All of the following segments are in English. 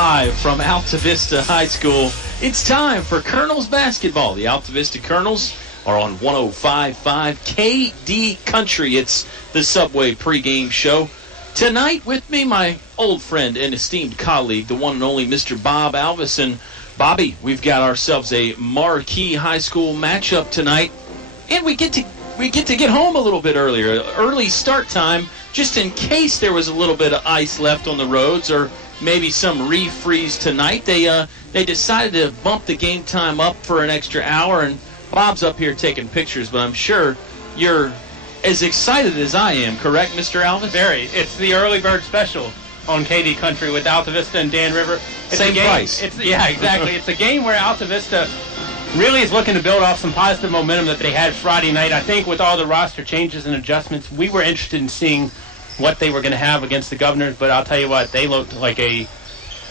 Live from Altavista High School, it's time for Colonels basketball. The Altavista Colonels are on 105.5 KD Country. It's the Subway pregame show. Tonight with me, my old friend and esteemed colleague, the one and only Mr. Bob Alvison. Bobby, we've got ourselves a marquee high school matchup tonight, and we get to get home a little bit earlier. Early start time, just in case there was a little bit of ice left on the roads or maybe some refreeze tonight. They decided to bump the game time up for an extra hour, and Bob's up here taking pictures, but I'm sure you're as excited as I am, correct, Mr. Alvin? Very. It's the early bird special on KD Country with Altavista and Dan River. Same price. Yeah, exactly. It's a game where Altavista really is looking to build off some positive momentum that they had Friday night. I think with all the roster changes and adjustments, we were interested in seeing what they were going to have against the Governors, but I'll tell you what, they looked like I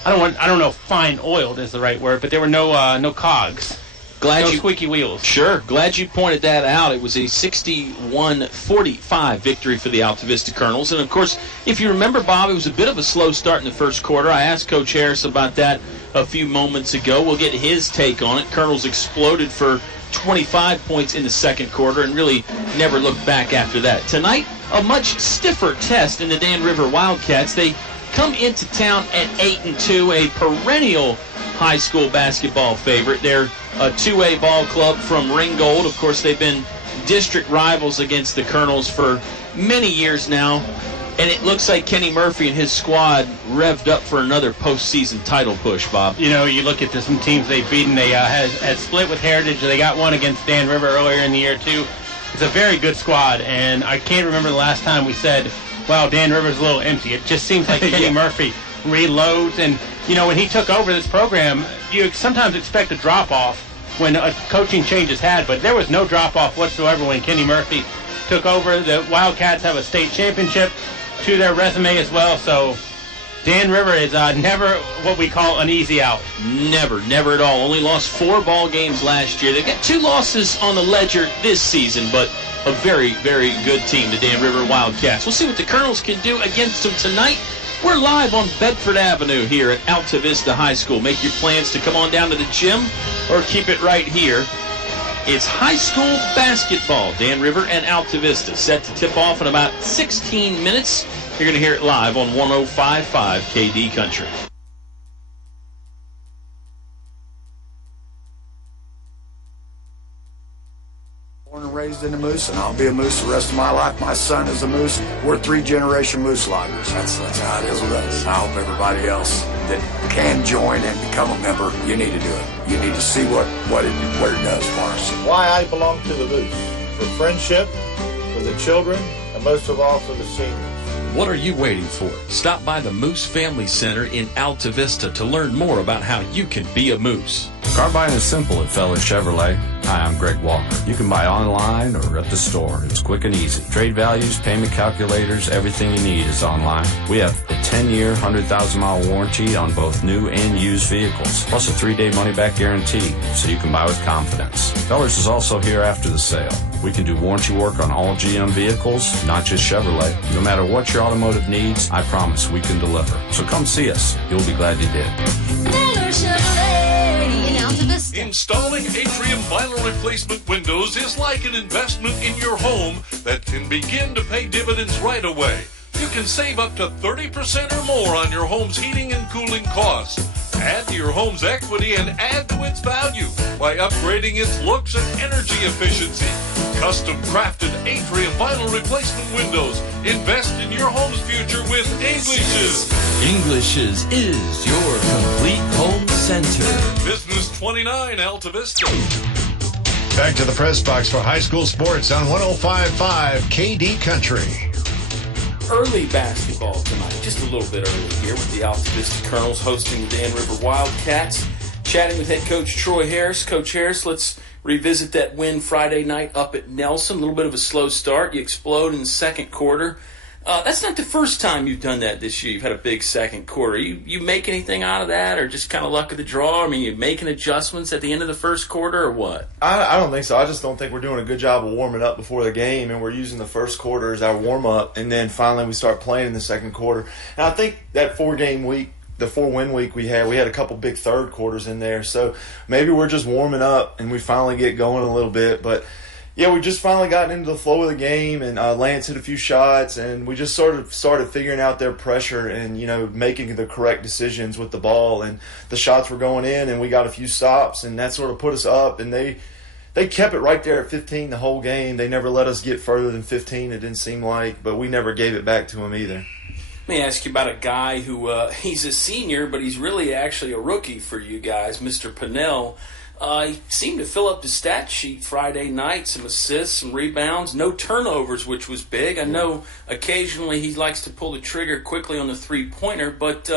don't know if fine oiled is the right word, but there were no cogs. No squeaky wheels. Sure. Glad you pointed that out. It was a 61-45 victory for the Altavista Colonels. And, of course, if you remember, Bob, it was a bit of a slow start in the first quarter. I asked Coach Harris about that a few moments ago. We'll get his take on it. Colonels exploded for 25 points in the second quarter and really never looked back after that. Tonight, a much stiffer test in the Dan River Wildcats. They come into town at 8-2, a perennial high school basketball favorite. They're a 2A ball club from Ringgold. Of course, they've been district rivals against the Colonels for many years now. And it looks like Kenny Murphy and his squad revved up for another postseason title push, Bob. You know, you look at some teams they've beaten. They had split with Heritage. They got one against Dan River earlier in the year, too. It's a very good squad, and I can't remember the last time we said, well, Dan River's a little empty. It just seems like Kenny Murphy reloads. And, you know, when he took over this program, you sometimes expect a drop-off when a coaching change is had, but there was no drop-off whatsoever when Kenny Murphy took over. The Wildcats have a state championship to their resume as well, so Dan River is never what we call an easy out. Never at all. Only lost 4 ball games last year. They've got 2 losses on the ledger this season, but a very, very good team, the Dan River Wildcats. We'll see what the Colonels can do against them tonight. We're live on Bedford Avenue here at Altavista High School. Make your plans to come on down to the gym or keep it right here. It's high school basketball. Dan River and Altavista set to tip off in about 16 minutes. You're going to hear it live on 105.5 KD Country. Born and raised in the Moose, and I'll be a Moose the rest of my life. My son is a Moose. We're 3-generation Moose loggers. That's how it is with us. I hope everybody else that can join and become a member, you need to do it. You need to see what it does for us. Why I belong to the Moose. For friendship, for the children, and most of all for the seniors. What are you waiting for? Stop by the Moose Family Center in Altavista to learn more about how you can be a Moose. Car buying is simple at Feller Chevrolet. Hi, I'm Greg Walker. You can buy online or at the store. It's quick and easy. Trade values, payment calculators, everything you need is online. We have a 10-year, 100,000-mile warranty on both new and used vehicles, plus a 3-day money-back guarantee, so you can buy with confidence. Fellers is also here after the sale. We can do warranty work on all GM vehicles, not just Chevrolet. No matter what your automotive needs, I promise we can deliver. So come see us. You'll be glad you did. Installing atrium vinyl replacement windows is like an investment in your home that can begin to pay dividends right away. You can save up to 30% or more on your home's heating and cooling costs. Add to your home's equity and add to its value by upgrading its looks and energy efficiency. Custom crafted atrium vinyl replacement windows. Invest in your home's future with English's. English's is your complete home center. Business 29 Altavista. Back to the press box for high school sports on 105.5 KD Country. Early basketball tonight, just a little bit early here with the Altavista Colonels hosting the Dan River Wildcats. Chatting with head coach Troy Harris. Coach Harris, let's revisit that win Friday night up at Nelson. A little bit of a slow start. You explode in the second quarter. That's not the first time you've done that this year. You've had a big second quarter. You make anything out of that, or just kind of luck of the draw? I mean, you making adjustments at the end of the first quarter, or what? I don't think so. I just don't think we're doing a good job of warming up before the game, and we're using the first quarter as our warm-up, and then finally we start playing in the second quarter. And I think that 4-game week the 4-win week we had a couple big third quarters in there. So maybe we're just warming up and we finally get going a little bit. But yeah, we just finally gotten into the flow of the game, and Lance hit a few shots, and we just sort of started figuring out their pressure and, making the correct decisions with the ball. And the shots were going in, and we got a few stops, and that sort of put us up. And they kept it right there at 15 the whole game. They never let us get further than 15, it didn't seem like, but we never gave it back to them either. Let me ask you about a guy who he's a senior, but he's really actually a rookie for you guys, Mr. Pinnell. He seemed to fill up the stat sheet Friday night, some assists, some rebounds, no turnovers, which was big. I know occasionally he likes to pull the trigger quickly on the three-pointer, but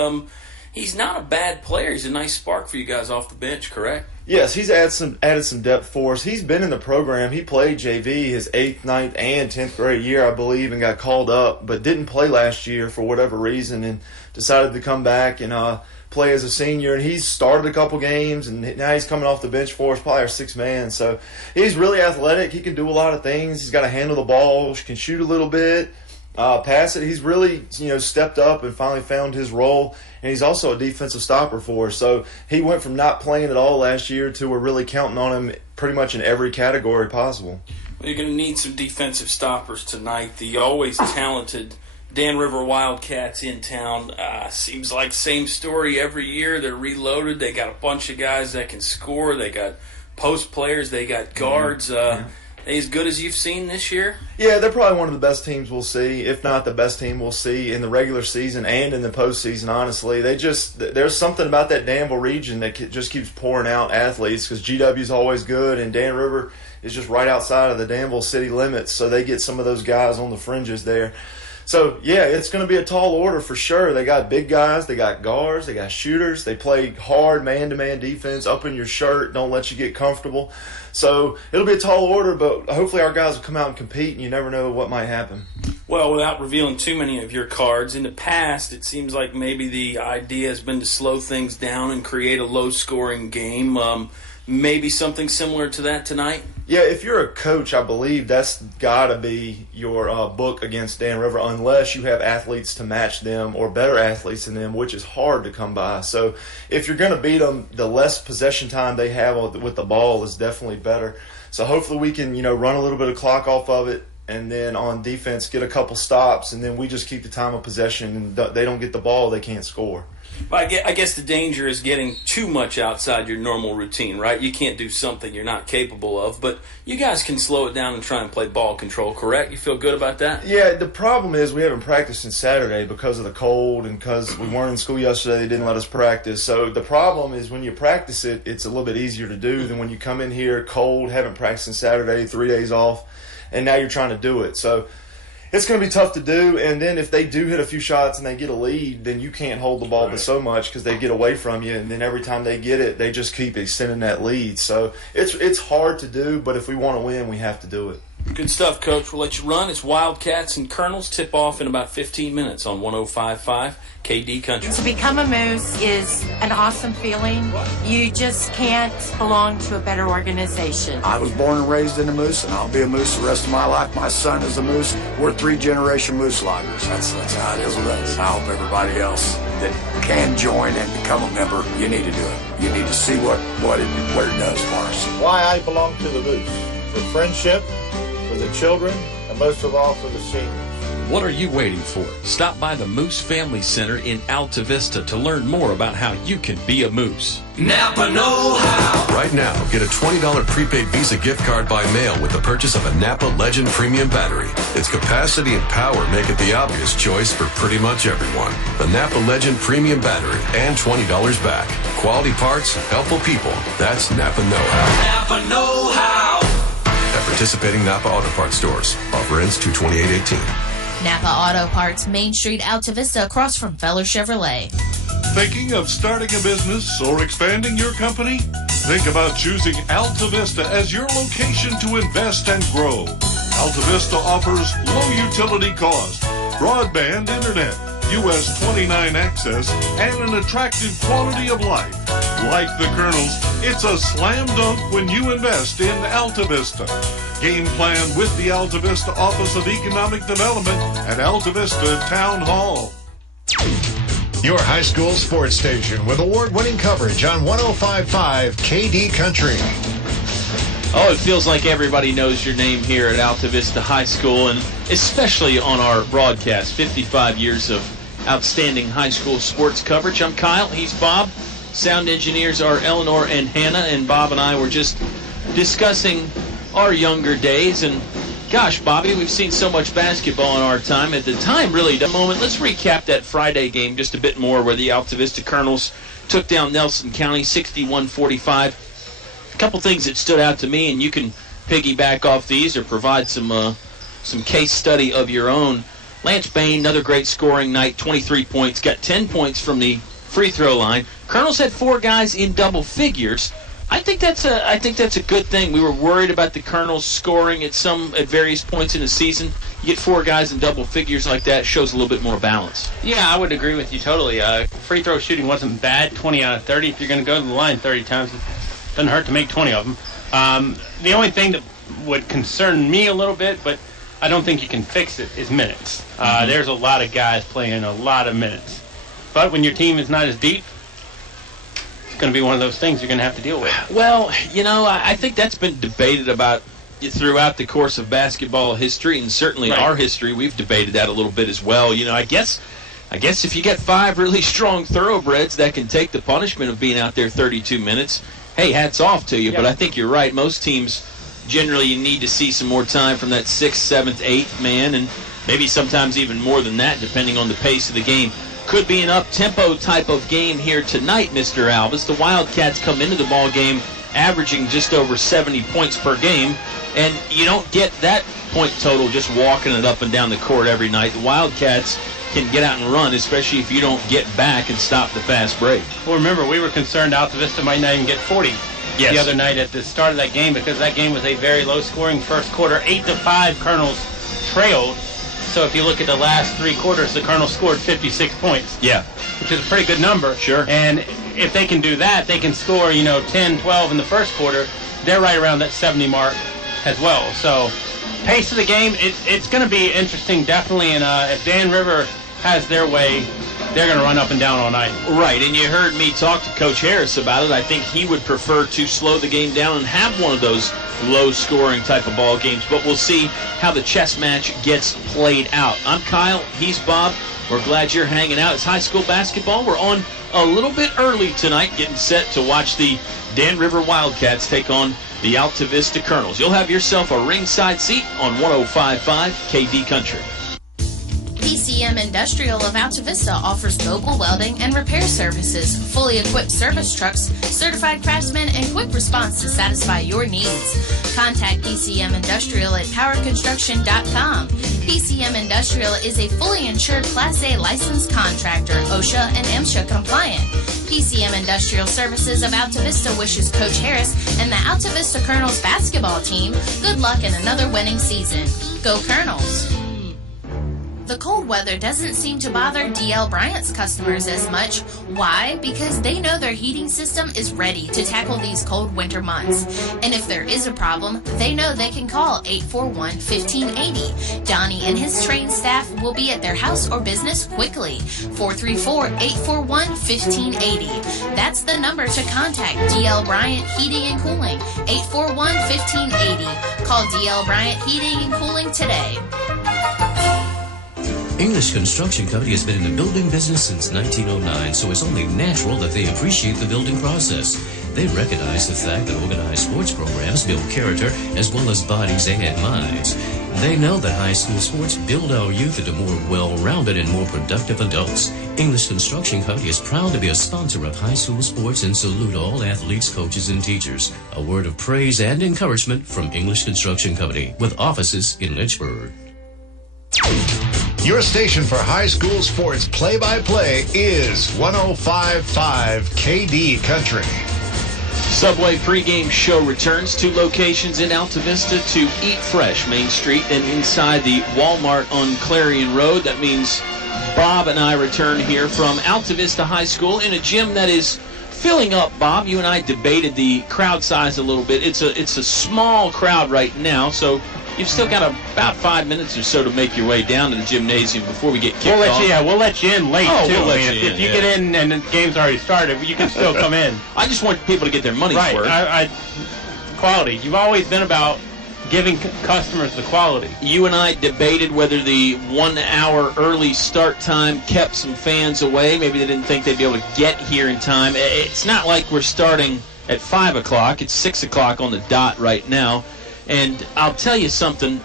he's not a bad player. He's a nice spark for you guys off the bench, correct? Yes, he's added some depth for us. He's been in the program. He played JV his 8th, 9th, and 10th grade year, I believe, and got called up, but didn't play last year for whatever reason, and decided to come back and play as a senior. And he's started a couple games, and now he's coming off the bench for us, probably our 6th man. So he's really athletic. He can do a lot of things. He's got to handle the ball, can shoot a little bit, pass it. He's really stepped up and finally found his role. And he's also a defensive stopper for us. So he went from not playing at all last year to we're really counting on him pretty much in every category possible. Well, you're going to need some defensive stoppers tonight. The always talented Dan River Wildcats in town. Seems like same story every year. They're reloaded. They got a bunch of guys that can score. They got post players. They got guards. They as good as you've seen this year? Yeah, they're probably one of the best teams we'll see, if not the best team we'll see in the regular season and in the postseason, honestly. There's something about that Danville region that just keeps pouring out athletes, because GW's always good, and Dan River is just right outside of the Danville city limits, so they get some of those guys on the fringes there. So, yeah, it's going to be a tall order for sure. They got big guys, they got guards, they got shooters. They play hard man-to-man defense, up in your shirt, don't let you get comfortable. So it'll be a tall order, but hopefully our guys will come out and compete, and you never know what might happen. Well, without revealing too many of your cards, in the past it seems like maybe the idea has been to slow things down and create a low-scoring game. Maybe something similar to that tonight? Yeah, if you're a coach, I believe that's got to be your book against Dan River, unless you have athletes to match them or better athletes than them, which is hard to come by. So if you're going to beat them, the less possession time they have with the ball is definitely better. So hopefully we can, run a little bit of clock off of it, and then on defense get a couple stops, and then we just keep the time of possession, and they don't get the ball, they can't score. Well, I guess the danger is getting too much outside your normal routine, right? You can't do something you're not capable of, but you guys can slow it down and try and play ball control, correct? You feel good about that? Yeah, the problem is we haven't practiced since Saturday because of the cold and because we weren't in school yesterday. They didn't let us practice. So the problem is when you practice it, it's a little bit easier to do than when you come in here cold, haven't practiced since Saturday, 3 days off, and now you're trying to do it. So it's going to be tough to do, and then if they do hit a few shots and they get a lead, then you can't hold the ball but so much because they get away from you, and then every time they get it, they just keep extending that lead. So it's hard to do, but if we want to win, we have to do it. Good stuff, Coach. We'll let you run. It's Wildcats and Colonels. Tip off in about 15 minutes on 105.5 KD Country. To become a Moose is an awesome feeling. You just can't belong to a better organization. I was born and raised in a Moose, and I'll be a Moose the rest of my life. My son is a Moose. We're 3-generation Moose loggers. That's how it is with us. I hope everybody else that can join and become a member, you need to do it. You need to see what it does for us. Why I belong to the Moose. For friendship, for the children, and most of all for the seniors. What are you waiting for? Stop by the Moose Family Center in Altavista to learn more about how you can be a Moose. Napa know-how. Right now, get a $20 prepaid Visa gift card by mail with the purchase of a Napa Legend Premium Battery. Its capacity and power make it the obvious choice for pretty much everyone. The Napa Legend Premium Battery and $20 back. Quality parts, helpful people. That's Napa know-how. Napa know-how. At participating Napa Auto Parts stores. Offer ends 2/28/18. Napa Auto Parts, Main Street, Altavista, across from Feller Chevrolet. Thinking of starting a business or expanding your company? Think about choosing Altavista as your location to invest and grow. Altavista offers low utility cost, broadband internet, US 29 access, and an attractive quality of life. Like the Colonels, it's a slam dunk when you invest in Altavista. Game plan with the Altavista Office of Economic Development at Altavista Town Hall. Your high school sports station with award-winning coverage on 105.5 KD Country. Oh, it feels like everybody knows your name here at Altavista High School, and especially on our broadcast. 55 years of outstanding high school sports coverage. I'm Kyle. He's Bob. Sound engineers are Eleanor and Hannah, and Bob and I were just discussing our younger days. And gosh, Bobby, we've seen so much basketball in our time. At the time, really, the moment. Let's recap that Friday game just a bit more, where the Altavista Colonels took down Nelson County 61-45. A couple things that stood out to me, and you can piggyback off these or provide some case study of your own. Lance Bain, another great scoring night, 23 points, got 10 points from the free throw line. Colonels had 4 guys in double figures. I think that's a good thing. We were worried about the Colonels scoring at various points in the season. You get 4 guys in double figures like that, shows a little bit more balance. Yeah, I would agree with you totally. Free throw shooting wasn't bad, 20 out of 30. If you're going to go to the line 30 times, it doesn't hurt to make 20 of them. The only thing that would concern me a little bit, but I don't think you can fix it, is minutes. There's a lot of guys playing a lot of minutes. But when your team is not as deep, going to be one of those things you're going to have to deal with. Well, I think that's been debated about throughout the course of basketball history, and certainly our history. We've debated that a little bit as well. I guess if you get 5 really strong thoroughbreds that can take the punishment of being out there 32 minutes, hey, hats off to you. But I think you're right. Most teams, generally, you need to see some more time from that 6th, 7th, 8th man, and maybe sometimes even more than that, depending on the pace of the game. Could be an up-tempo type of game here tonight, Mr. Alvis. The Wildcats come into the ball game averaging just over 70 points per game, and you don't get that point total just walking it up and down the court every night. The Wildcats can get out and run, especially if you don't get back and stop the fast break. Well, remember, we were concerned Altavista might not even get 40 the other night at the start of that game, because that game was a very low-scoring first quarter. 8-5 Colonels trailed. So if you look at the last 3 quarters, the Colonels scored 56 points. Yeah. Which is a pretty good number. Sure. And if they can do that, they can score, 10, 12 in the first quarter. They're right around that 70 mark as well. So pace of the game, it's going to be interesting, definitely. And if Dan River has their way, they're going to run up and down all night. Right, and you heard me talk to Coach Harris about it. I think he would prefer to slow the game down and have one of those low-scoring type of ball games. But we'll see how the chess match gets played out. I'm Kyle. He's Bob. We're glad you're hanging out. It's high school basketball. We're on a little bit early tonight, getting set to watch the Dan River Wildcats take on the Altavista Colonels. You'll have yourself a ringside seat on 105.5 KD Country. PCM Industrial of Altavista offers mobile welding and repair services, fully equipped service trucks, certified craftsmen, and quick response to satisfy your needs. Contact PCM Industrial at powerconstruction.com. PCM Industrial is a fully insured Class A licensed contractor, OSHA and MSHA compliant. PCM Industrial Services of Altavista wishes Coach Harris and the Altavista Colonels basketball team good luck in another winning season. Go Colonels! The cold weather doesn't seem to bother DL Bryant's customers as much. Why? Because they know their heating system is ready to tackle these cold winter months. And if there is a problem, they know they can call 841-1580. Donnie and his trained staff will be at their house or business quickly. 434-841-1580. That's the number to contact DL Bryant Heating and Cooling. 841-1580. Call DL Bryant Heating and Cooling today. English Construction Company has been in the building business since 1909, so it's only natural that they appreciate the building process. They recognize the fact that organized sports programs build character as well as bodies and minds. They know that high school sports build our youth into more well-rounded and more productive adults. English Construction Company is proud to be a sponsor of high school sports and salute all athletes, coaches, and teachers. A word of praise and encouragement from English Construction Company, with offices in Lynchburg. Your station for high school sports play-by-play is 105.5 KD Country. Subway pregame show returns to locations in Altavista to Eat Fresh, Main Street, and inside the Walmart on Clarion Road. That means Bob and I return here from Altavista High School in a gym that is filling up. Bob, you and I debated the crowd size a little bit. It's a small crowd right now, so You've still got about 5 minutes or so to make your way down to the gymnasium before we get kicked off. We'll let you in late, too. We'll let you in, if you get in and the game's already started, you can still come in. I just want people to get their money's worth. Quality. You've always been about giving customers the quality. You and I debated whether the 1 hour early start time kept some fans away. Maybe they didn't think they'd be able to get here in time. It's not like we're starting at 5 o'clock. It's 6 o'clock on the dot right now. And I'll tell you something.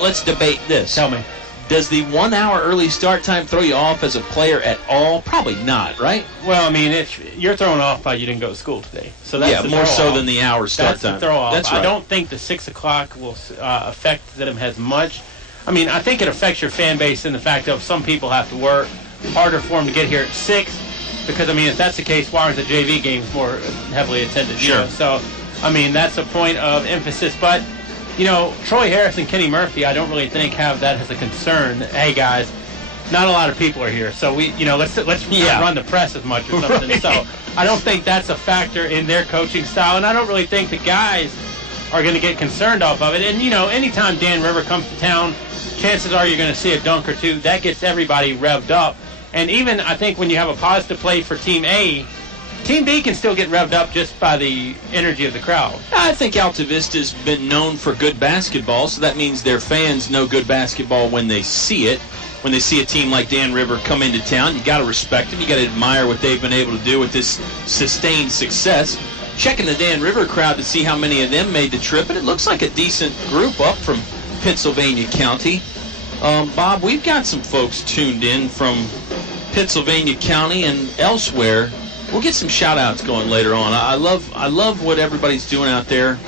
Let's debate this. Tell me. Does the 1 hour early start time throw you off as a player at all? Probably not, right? Well, I mean, you're thrown off by you didn't go to school today. So that's more so than the hour start time. That's the throw off. That's right. I don't think the 6 o'clock will affect them as much. I mean, I think it affects your fan base in the fact of some people have to work harder for them to get here at 6. Because, I mean, if that's the case, why aren't the JV games more heavily attended? Sure. You know? So, I mean, that's a point of emphasis. But, you know, Troy Harris and Kenny Murphy, I don't really think have that as a concern. Hey, guys, not a lot of people are here, so let's not run the press as much or something. Right. So I don't think that's a factor in their coaching style, and I don't really think the guys are going to get concerned off of it. And, you know, anytime Dan River comes to town, chances are you're going to see a dunk or two. That gets everybody revved up. And even, I think, when you have a positive play for Team A, Team B can still get revved up just by the energy of the crowd. I think Altavista's been known for good basketball, so that means their fans know good basketball when they see it. When they see a team like Dan River come into town, you got to respect them. You got to admire what they've been able to do with this sustained success. Checking the Dan River crowd to see how many of them made the trip, and it looks like a decent group up from Pittsylvania County. Bob, we've got some folks tuned in from Pittsylvania County and elsewhere. We'll get some shout-outs going later on. I love what everybody's doing out there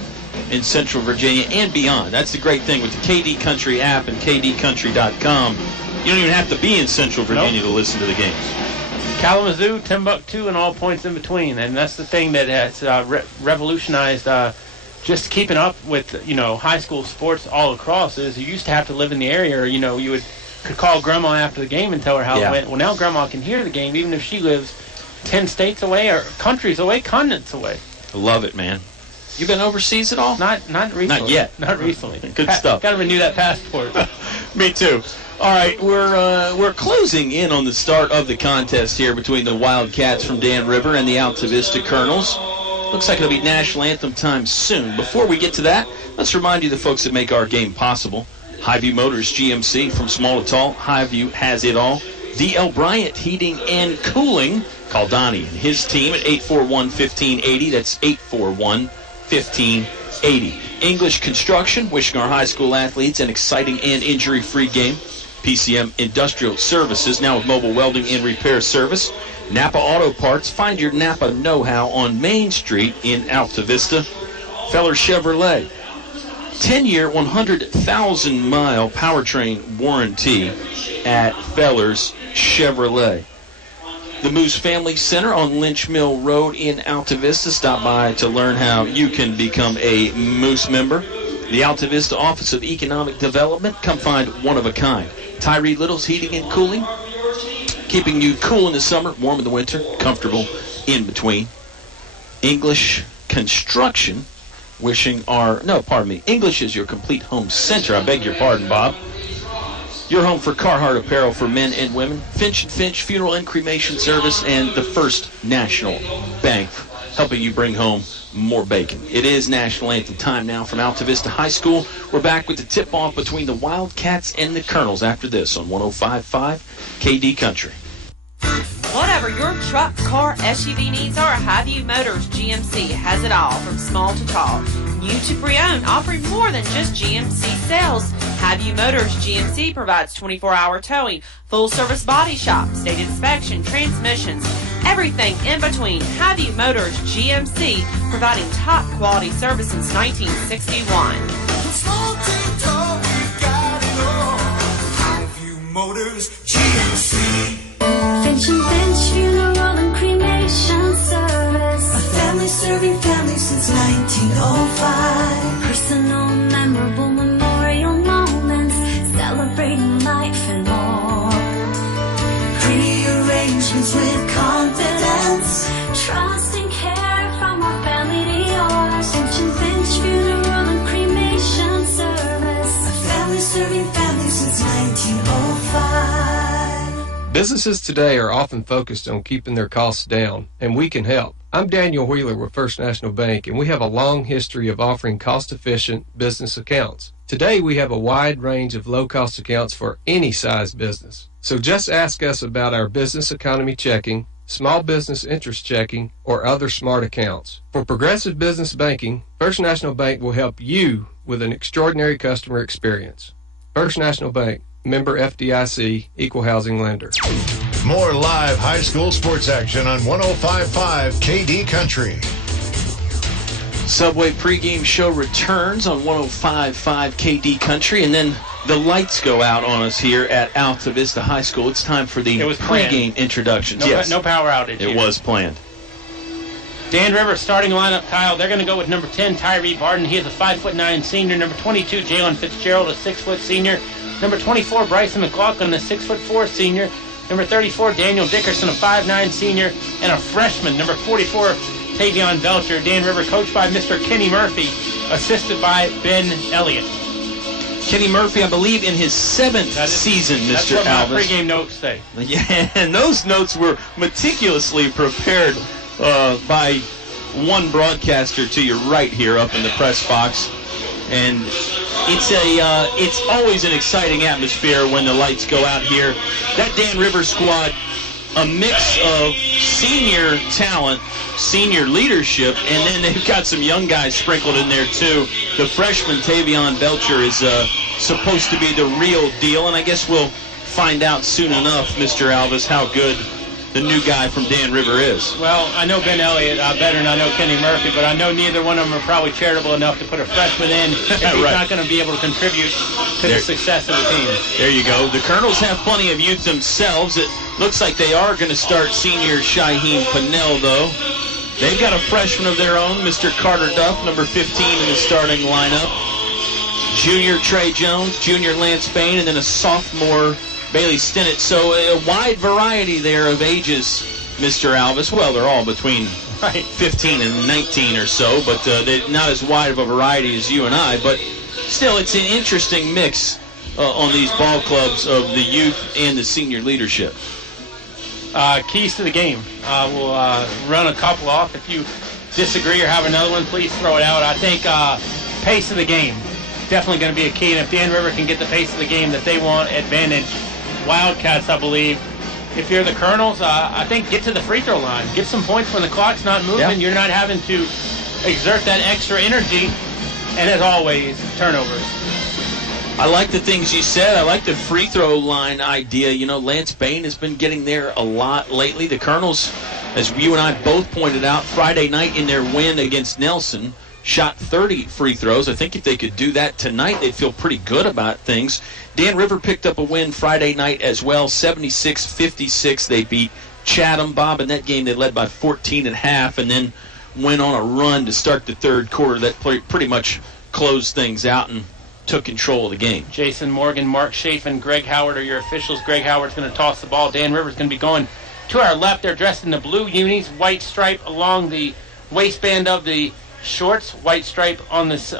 in Central Virginia and beyond. That's the great thing with the KD Country app and kdcountry.com. You don't even have to be in Central Virginia to listen to the games. Kalamazoo, Timbuktu, and all points in between. And that's the thing that has revolutionized just keeping up with, you know, high school sports all across. Is you used to have to live in the area, or, you know, you could call Grandma after the game and tell her how it went. Well, now Grandma can hear the game even if she lives 10 states away or countries away, continents away. I love it, man. You been overseas at all? Not recently. Not yet. Not recently. Good stuff. Got to renew that passport. Me too. All right, we're closing in on the start of the contest here between the Wildcats from Dan River and the Altavista Colonels. Looks like it'll be national anthem time soon. Before we get to that, let's remind you the folks that make our game possible. Highview Motors GMC, from small to tall, Highview has it all. D.L. Bryant Heating and Cooling. Call Donnie and his team at 841-1580. That's 841-1580. English Construction, wishing our high school athletes an exciting and injury-free game. PCM Industrial Services, now with mobile welding and repair service. Napa Auto Parts, find your Napa know-how on Main Street in Altavista. Feller Chevrolet, 10-year, 100,000-mile powertrain warranty at Feller's Chevrolet. The Moose Family Center on Lynch Mill Road in Altavista. Stop by to learn how you can become a Moose member. The Altavista Office of Economic Development. Come find one of a kind. Tyree Little's Heating and Cooling. Keeping you cool in the summer, warm in the winter, comfortable in between. English Construction. English is your complete home center. I beg your pardon, Bob. Your home for Carhartt apparel for men and women. Finch & Finch Funeral and Cremation Service, and the First National Bank, helping you bring home more bacon. It is national anthem time now from Altavista High School. We're back with the tip-off between the Wildcats and the Colonels after this on 105.5 KD Country. Whatever your truck, car, SUV needs are, Highview Motors GMC has it all, from small to tall. New to pre-owned, offering more than just GMC sales. Highview Motors GMC provides 24-hour towing, full-service body shop, state inspection, transmissions, everything in between. Highview Motors GMC, providing top-quality service since 1961. Highview Motors GMC. Finch & Finch Funeral and Cremation Service. A family serving families since 1905. Personal, memorable memorial moments, celebrating life and more. Pre-arrangements with confidence, trust and care from our family to yours. Finch & Finch Funeral and Cremation Service. A Businesses today are often focused on keeping their costs down, and we can help. I'm Daniel Wheeler with First National Bank, and we have a long history of offering cost-efficient business accounts. Today, we have a wide range of low-cost accounts for any size business. So just ask us about our business economy checking, small business interest checking, or other smart accounts. For progressive business banking, First National Bank will help you with an extraordinary customer experience. First National Bank, member FDIC, equal housing lender. More live high school sports action on 105.5 KD Country. Subway pregame show returns on 105.5 KD Country, and then the lights go out on us here at Altavista High School. It's time for the pregame introductions. No power outage. It was planned. Dan Rivers starting lineup, Kyle. They're going to go with number 10, Tyree Barton. He is a 5'9" senior. Number 22, Jalen Fitzgerald, a 6' senior. Number 24, Bryson McLaughlin, a 6'4" senior. Number 34, Daniel Dickerson, a 5'9" senior. And a freshman, number 44, Tavion Belcher. Dan River coached by Mr. Kenny Murphy, assisted by Ben Elliott. Kenny Murphy, I believe, in his 7th season, Mr. Alvis. That's what my pregame notes say. Yeah, and those notes were meticulously prepared by one broadcaster to your right here up in the press box. And it's always an exciting atmosphere when the lights go out here. That Dan River squad, a mix of senior talent, senior leadership, and then they've got some young guys sprinkled in there too. The freshman Tavion Belcher is supposed to be the real deal, and I guess we'll find out soon enough, Mr. Alvis, how good the new guy from Dan River is. Well, I know Ben Elliott better than I know Kenny Murphy, but I know neither one of them are probably charitable enough to put a freshman in if he's not going to be able to contribute to the success of the team. There you go. The Colonels have plenty of youth themselves. It looks like they are going to start senior Shaheem Pannell, though. They've got a freshman of their own, Mr. Carter Duff, number 15 in the starting lineup. Junior Trey Jones, junior Lance Bain, and then a sophomore Bailey Stinnett. So a wide variety there of ages, Mr. Alvis. Well, they're all between 15 and 19 or so, but they're not as wide of a variety as you and I. But still, it's an interesting mix on these ball clubs of the youth and the senior leadership. Keys to the game. We'll run a couple off. If you disagree or have another one, please throw it out. I think pace of the game, definitely going to be a key. And if Dan River can get the pace of the game that they want, advantage Wildcats, I believe. If you're the Colonels, I think get to the free throw line. Get some points when the clock's not moving. Yeah. You're not having to exert that extra energy. And as always, turnovers. I like the things you said. I like the free throw line idea. You know, Lance Bain has been getting there a lot lately. The Colonels, as you and I both pointed out, Friday night in their win against Nelson, shot 30 free throws. I think if they could do that tonight, they'd feel pretty good about things. Dan River picked up a win Friday night as well, 76-56. They beat Chatham. Bob, in that game they led by 14 at half and then went on a run to start the third quarter that pretty much closed things out and took control of the game. Jason Morgan, Mark Chafin, Greg Howard are your officials. Greg Howard's going to toss the ball. Dan River's going to be going to our left. They're dressed in the blue unis, white stripe along the waistband of the shorts, white stripe on this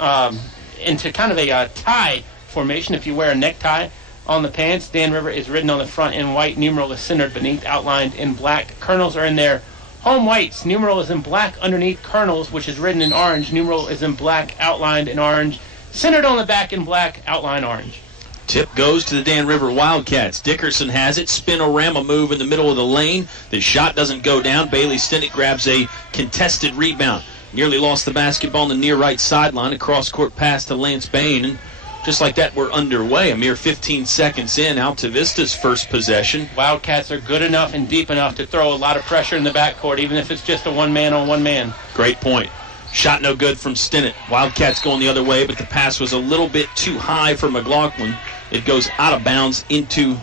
into kind of a tie formation if you wear a necktie on the pants. Dan River is written on the front in white. Numeral is centered beneath, outlined in black. Colonels are in their home whites. Numeral is in black underneath Colonels, which is written in orange. Numeral is in black, outlined in orange. Centered on the back in black, outline orange. Tip goes to the Dan River Wildcats. Dickerson has it. Spinorama move in the middle of the lane. The shot doesn't go down. Bailey Stinnett grabs a contested rebound. Nearly lost the basketball on the near right sideline. A cross-court pass to Lance Bain. And just like that, we're underway. A mere 15 seconds in, Altavista's first possession. Wildcats are good enough and deep enough to throw a lot of pressure in the backcourt, even if it's just a one-man-on-one-man. Great point. Shot no good from Stinnett. Wildcats going the other way, but the pass was a little bit too high for McLaughlin. It goes out of bounds into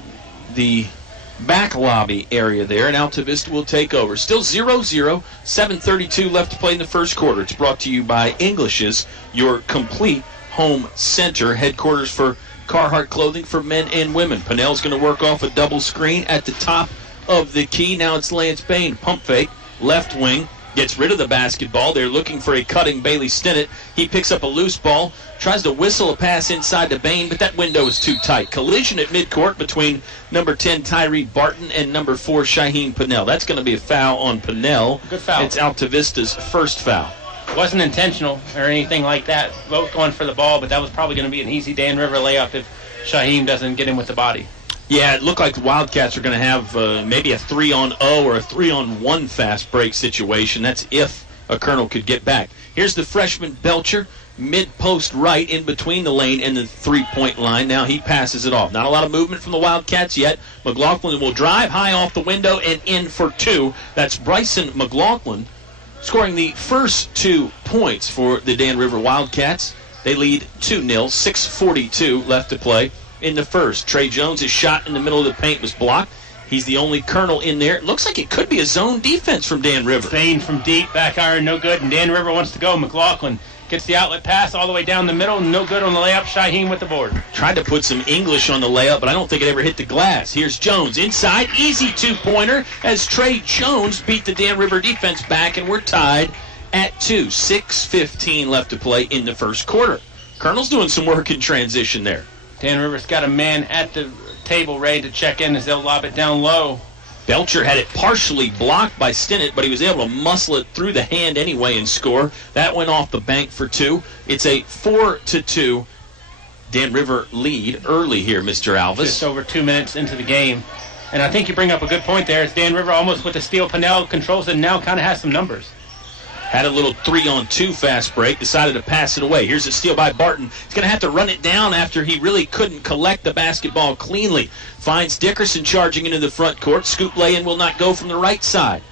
the back lobby area there, and Altavista will take over. Still 0-0, 7:32 left to play in the first quarter. It's brought to you by English's, your complete home center, headquarters for Carhartt clothing for men and women. Pannell's going to work off a double screen at the top of the key. Now it's Lance Bain. Pump fake, left wing, gets rid of the basketball. They're looking for a cutting Bailey Stinnett. He picks up a loose ball, tries to whistle a pass inside to Bain, but that window is too tight. Collision at midcourt between number 10 Tyree Barton and number 4 Shaheem Pennell. That's going to be a foul on Pennell. Good foul. It's Altavista's first foul. Wasn't intentional or anything like that. Both going for the ball, but that was probably going to be an easy Dan River layup if Shaheem doesn't get in with the body. Yeah, it looked like the Wildcats are going to have maybe a 3-on-0 or a 3-on-1 fast break situation. That's if a Colonel could get back. Here's the freshman Belcher, mid-post right in between the lane and the three-point line. Now he passes it off. Not a lot of movement from the Wildcats yet. McLaughlin will drive high off the window and in for two. That's Bryson McLaughlin scoring the first 2 points for the Dan River Wildcats. They lead 2-0, 6:42 left to play in the first. Trey Jones' shot in the middle of the paint was blocked. He's the only Colonel in there. It looks like it could be a zone defense from Dan River. Bain from deep, back iron, no good, and Dan River wants to go. McLaughlin gets the outlet pass all the way down the middle, no good on the layup. Shaheem with the board. Tried to put some English on the layup, but I don't think it ever hit the glass. Here's Jones inside, easy two-pointer as Trey Jones beat the Dan River defense back, and we're tied at 2. 6:15 left to play in the first quarter. Colonel's doing some work in transition there. Dan River's got a man at the table ready to check in as they'll lob it down low. Belcher had it partially blocked by Stinnett, but he was able to muscle it through the hand anyway and score. That went off the bank for 2. It's a 4-2 Dan River lead early here, Mr. Alvis. Just over 2 minutes into the game. And I think you bring up a good point there. It's Dan River almost with the steal. Pennell controls it and now kind of has some numbers. Had a little 3-on-2 fast break, decided to pass it away. Here's a steal by Barton. He's going to have to run it down after he really couldn't collect the basketball cleanly. Finds Dickerson charging into the front court. Scoop lay-in will not go from the right side.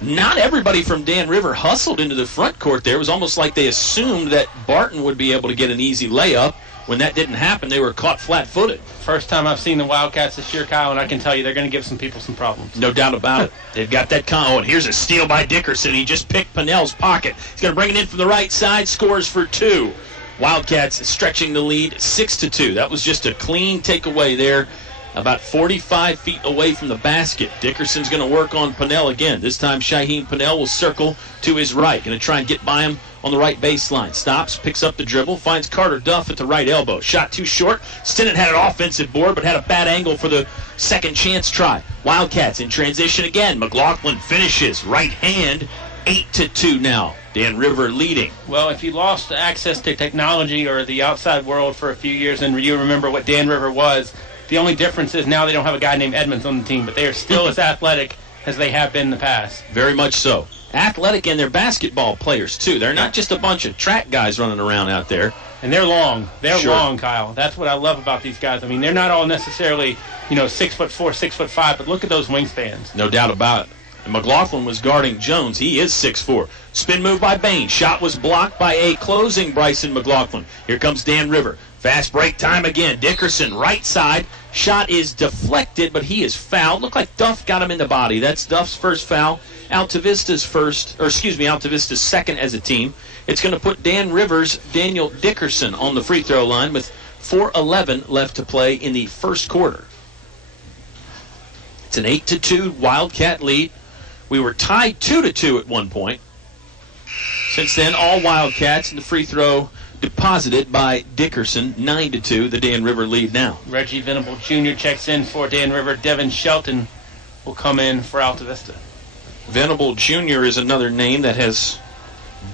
Not everybody from Dan River hustled into the front court there. It was almost like they assumed that Barton would be able to get an easy layup. When that didn't happen, they were caught flat-footed. First time I've seen the Wildcats this year, Kyle, and I can tell you they're going to give some people some problems. No doubt about it. They've got that and here's a steal by Dickerson. He just picked Pennell's pocket. He's going to bring it in from the right side, scores for 2. Wildcats stretching the lead 6-2. That was just a clean takeaway there, about 45 feet away from the basket. Dickerson's going to work on Pennell again. This time Shaheem Pennell will circle to his right. Going to try and get by him on the right baseline. Stops, picks up the dribble, finds Carter Duff at the right elbow. Shot too short. Stinnett had an offensive board, but had a bad angle for the second chance try. Wildcats in transition again. McLaughlin finishes. Right hand. 8-2 now. Dan River leading. Well, if you lost access to technology or the outside world for a few years and you remember what Dan River was, the only difference is now they don't have a guy named Edmonds on the team, but they are still as athletic as they have been in the past. Very much so. Athletic, and they're basketball players, too. They're not just a bunch of track guys running around out there. And they're long. They're Sure. long, Kyle. That's what I love about these guys. I mean, they're not all necessarily, 6'4", 6'5", but look at those wingspans. No doubt about it. And McLaughlin was guarding Jones. He is 6'4". Spin move by Bain. Shot was blocked by a closing Bryson McLaughlin. Here comes Dan River. Fast break time again. Dickerson, right side. Shot is deflected, but he is fouled. Looked like Duff got him in the body. That's Duff's first foul. Altavista's second as a team. It's going to put Dan River's Daniel Dickerson on the free throw line with 4:11 left to play in the first quarter. It's an 8-2 Wildcat lead. We were tied 2-2 at one point. Since then, all Wildcats in the free throw deposited by Dickerson. 9-2, the Dan River lead now. Reggie Venable Jr. checks in for Dan River. Devin Shelton will come in for Altavista. Venable Jr. is another name that has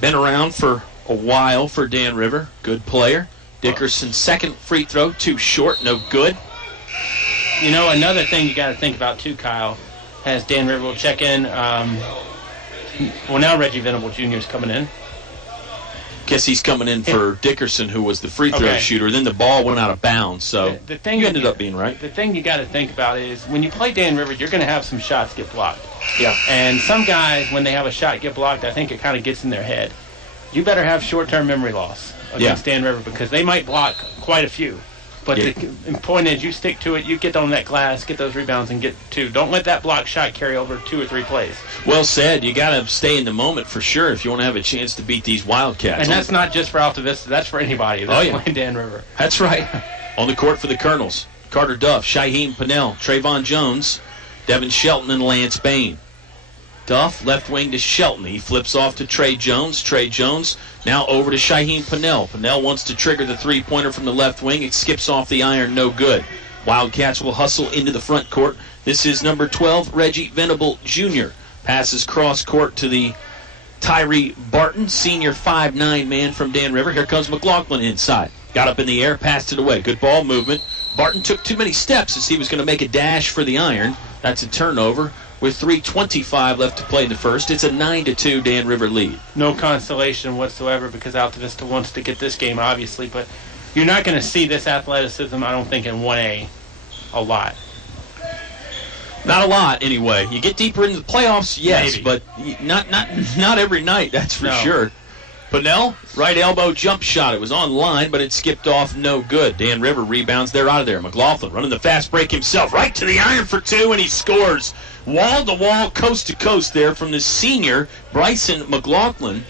been around for a while for Dan River. Good player. Dickerson's second free throw, too short, no good. Another thing you got to think about too, Kyle, as Dan River will check in. Now Reggie Venable Jr. is coming in. Guess he's coming in for Dickerson, who was the free throw shooter. Then the ball went out of bounds, so the thing you ended up being right. The thing you got to think about is when you play Dan River, you're going to have some shots get blocked. Yeah. And some guys, when they have a shot get blocked, I think it kind of gets in their head. You better have short-term memory loss against Dan River because they might block quite a few. But the point is, you stick to it, you get on that glass, get those rebounds, and get 2. Don't let that block shot carry over 2 or 3 plays. Well said. You got to stay in the moment for sure if you want to have a chance to beat these Wildcats. And that's not just for Altavista. That's for anybody that's playing Dan River. That's right. On the court for the Colonels, Carter Duff, Shaheem Pennell, Trayvon Jones, Devin Shelton, and Lance Bain. Duff, left wing to Shelton. He flips off to Trey Jones. Trey Jones now over to Shaheem Pennell. Pennell wants to trigger the three-pointer from the left wing. It skips off the iron, no good. Wildcats will hustle into the front court. This is number 12, Reggie Venable Jr. Passes cross court to the Tyree Barton, senior 5'9" man from Dan River. Here comes McLaughlin inside. Got up in the air, passed it away. Good ball movement. Barton took too many steps as he was going to make a dash for the iron. That's a turnover with 3:25 left to play in the first. It's a 9-2 Dan River lead. No consolation whatsoever because Altavista wants to get this game, obviously, but you're not going to see this athleticism, I don't think, in 1A a lot. Not a lot, anyway. You get deeper into the playoffs, yes, Maybe. but not every night, that's for No. sure. Pennell, right elbow jump shot. It was on line, but it skipped off, no good. Dan River rebounds. They're out of there. McLaughlin running the fast break himself, right to the iron for two, and he scores. Wall to wall, coast to coast there from the senior, Bryson McLaughlin.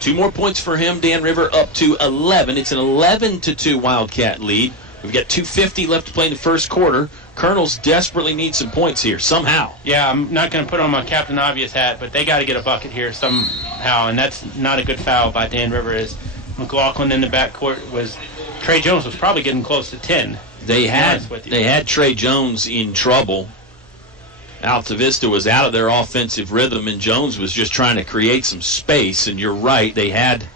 2 more points for him. Dan River up to 11. It's an 11-2 Wildcat lead. We've got 2:50 left to play in the first quarter. Colonels desperately need some points here, somehow. Yeah, I'm not going to put on my Captain Obvious hat, but they got to get a bucket here somehow, and that's not a good foul by Dan River. As McLaughlin in the backcourt was, Trey Jones was probably getting close to 10. They had Trey Jones in trouble. Altavista was out of their offensive rhythm, and Jones was just trying to create some space. And you're right, they had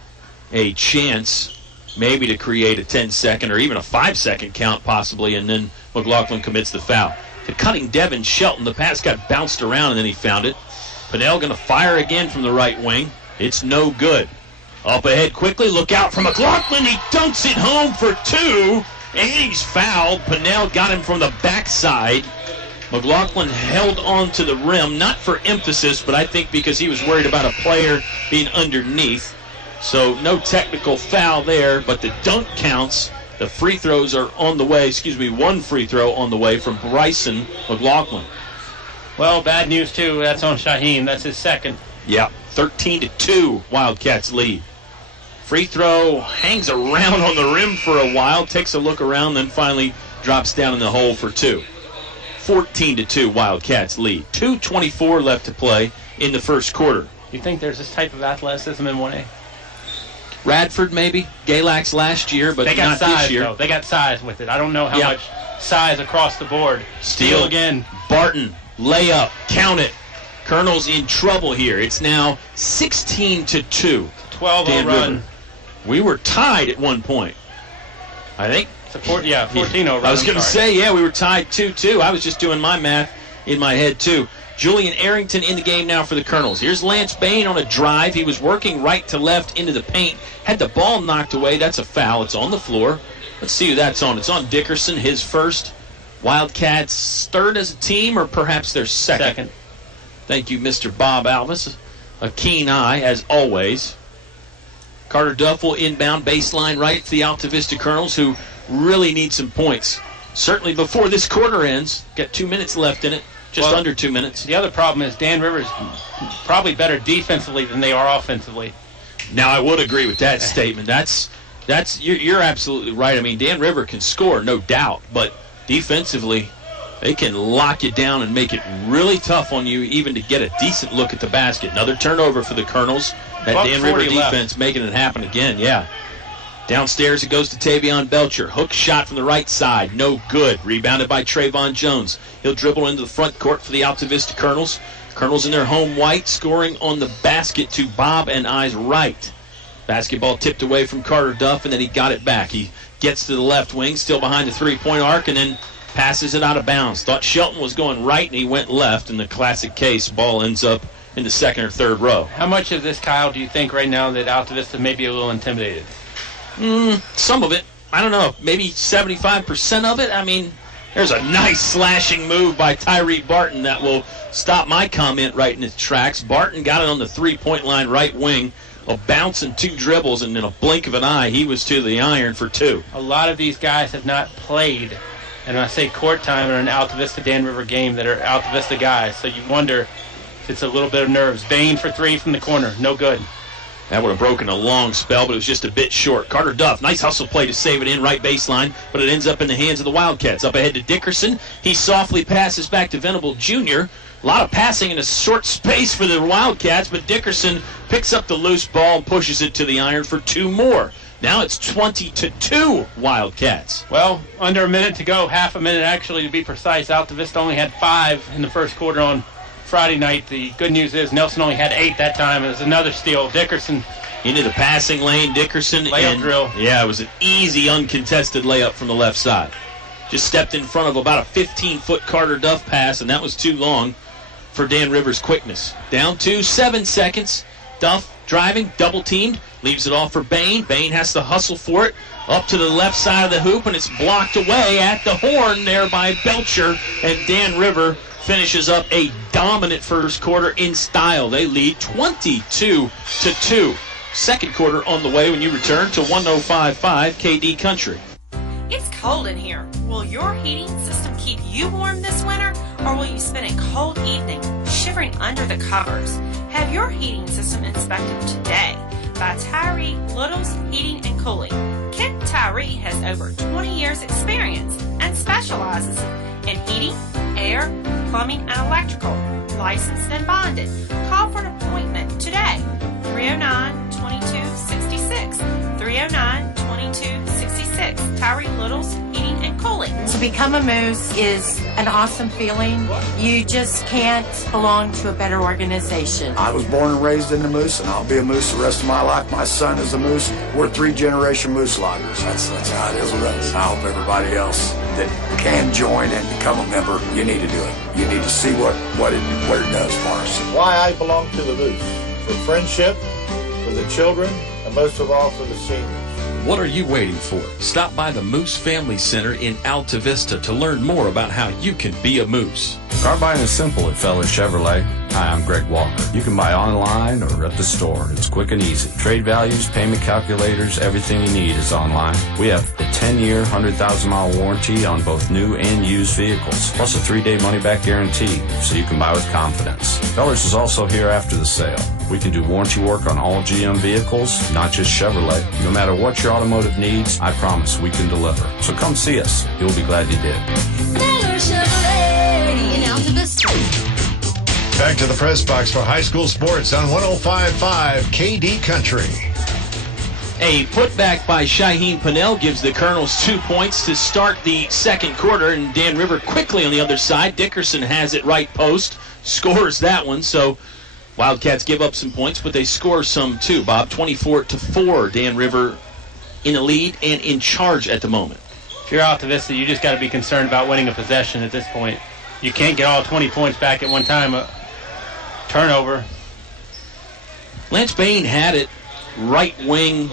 a chance maybe to create a 10-second or even a 5-second count possibly, and then McLaughlin commits the foul. To cutting Devin Shelton, the pass got bounced around and then he found it. Pennell going to fire again from the right wing. It's no good. Up ahead quickly, look out for McLaughlin. He dunks it home for 2, and he's fouled. Pennell got him from the backside. McLaughlin held on to the rim, not for emphasis, but I think because he was worried about a player being underneath. So no technical foul there, but the dunk counts. The free throws are on the way. 1 free throw on the way from Bryson McLaughlin. Well, bad news, too. That's on Shaheem. That's his second. Yeah, 13-2 Wildcats lead. Free throw hangs around on the rim for a while, takes a look around, then finally drops down in the hole for 2. 14-2 Wildcats lead. 2:24 left to play in the first quarter. You think there's this type of athleticism in 1A? Radford, maybe. Galax last year, but they got not size, this year. Though. They got size with it. I don't know how much size across the board. Steal again. Barton, layup, count it. Colonel's in trouble here. It's now 16-2. 12-0 run. River. We were tied at one point, I think. 14-0 run. I was going to say, we were tied 2-2. I was just doing my math in my head, too. Julian Arrington in the game now for the Colonels. Here's Lance Bain on a drive. He was working right to left into the paint. Had the ball knocked away. That's a foul. It's on the floor. Let's see who that's on. It's on Dickerson, his first. Wildcats third as a team, or perhaps their second. Thank you, Mr. Bob Alvis. A keen eye, as always. Carter Duff will inbound baseline right to the Altavista Colonels, who really need some points. Certainly before this quarter ends. Got 2 minutes left in it. Just under 2 minutes. The other problem is Dan Rivers probably better defensively than they are offensively. Now, I would agree with that statement. You're absolutely right. I mean, Dan River can score, no doubt, but defensively, they can lock you down and make it really tough on you even to get a decent look at the basket. Another turnover for the Colonels. That Dan River defense making it happen again, yeah. Downstairs it goes to Tavion Belcher. Hook shot from the right side. No good. Rebounded by Trayvon Jones. He'll dribble into the front court for the Altavista Colonels. Colonels in their home white, scoring on the basket to Bob and I's right. Basketball tipped away from Carter Duff, and then he got it back. He gets to the left wing, still behind the three-point arc, and then passes it out of bounds. Thought Shelton was going right, and he went left. In the classic case, ball ends up in the second or third row. How much of this, Kyle, do you think right now that Altavista may be a little intimidated? Some of it. I don't know. Maybe 75% of it. I mean, there's a nice slashing move by Tyree Barton that will stop my comment right in its tracks. Barton got it on the three-point line right wing. A bounce and 2 dribbles, and in a blink of an eye, he was to the iron for 2. A lot of these guys have not played, and when I say court time, or an Altavista Dan River game that are Altavista guys, so you wonder if it's a little bit of nerves. Bain for 3 from the corner. No good. That would have broken a long spell, but it was just a bit short. Carter Duff, nice hustle play to save it in, right baseline, but it ends up in the hands of the Wildcats. Up ahead to Dickerson. He softly passes back to Venable Jr., A lot of passing in a short space for the Wildcats, but Dickerson picks up the loose ball and pushes it to the iron for 2 more. Now it's 20-2 Wildcats. Well, under a minute to go, half a minute actually to be precise. Altavista only had 5 in the first quarter on Friday night. The good news is Nelson only had 8 that time. It was another steal. Dickerson into the passing lane. Dickerson. Layup drill. Yeah, it was an easy, uncontested layup from the left side. Just stepped in front of about a 15-foot Carter Duff pass, and that was too long for Dan Rivers' quickness. Down to 7 seconds. Duff driving, double-teamed, leaves it off for Bain. Bain has to hustle for it up to the left side of the hoop, and it's blocked away at the horn there by Belcher, and Dan River finishes up a dominant first quarter in style. They lead 22-2. Second quarter on the way when you return to 105.5 KD Country. It's cold in here. Will your heating system keep you warm this winter, or will you spend a cold evening shivering under the covers? Have your heating system inspected today by Tyree Littles Heating and Cooling. Kent Tyree has over 20 years experience and specializes in heating, air, plumbing, and electrical. Licensed and bonded. Call for an appointment today. 309-2266. 309-2266. Tyree Littles Heating and Cooling. To become a Moose is an awesome feeling. You just can't belong to a better organization. I was born and raised in the Moose, and I'll be a Moose the rest of my life. My son is a Moose. We're 3-generation Moose loggers. That's how it is with us. I hope everybody else that can join and become a member, you need to do it. You need to see what it does for us. Why I belong to the Moose. For friendship, for the children, and most of all for the seniors. What are you waiting for? Stop by the Moose Family Center in Altavista to learn more about how you can be a Moose. Car buying is simple at Feller Chevrolet. Hi, I'm Greg Walker. You can buy online or at the store. It's quick and easy. Trade values, payment calculators, everything you need is online. We have a 10-year, 100,000-mile warranty on both new and used vehicles, plus a 3-day money-back guarantee, so you can buy with confidence. Fellers is also here after the sale. We can do warranty work on all GM vehicles, not just Chevrolet. No matter what your automotive needs, I promise we can deliver. So come see us. You'll be glad you did. Feller Chevrolet in Altavista. Back to the press box for high school sports on 105.5 KD Country. A putback by Shaheem Pinnell gives the Colonels 2 points to start the second quarter, and Dan River quickly on the other side. Dickerson has it right post, scores that one, so Wildcats give up some points, but they score some too, Bob. 24-4, Dan River in the lead and in charge at the moment. If you're Altavista, you just got to be concerned about winning a possession at this point. You can't get all 20 points back at one time. Turnover. Lance Bain had it right wing,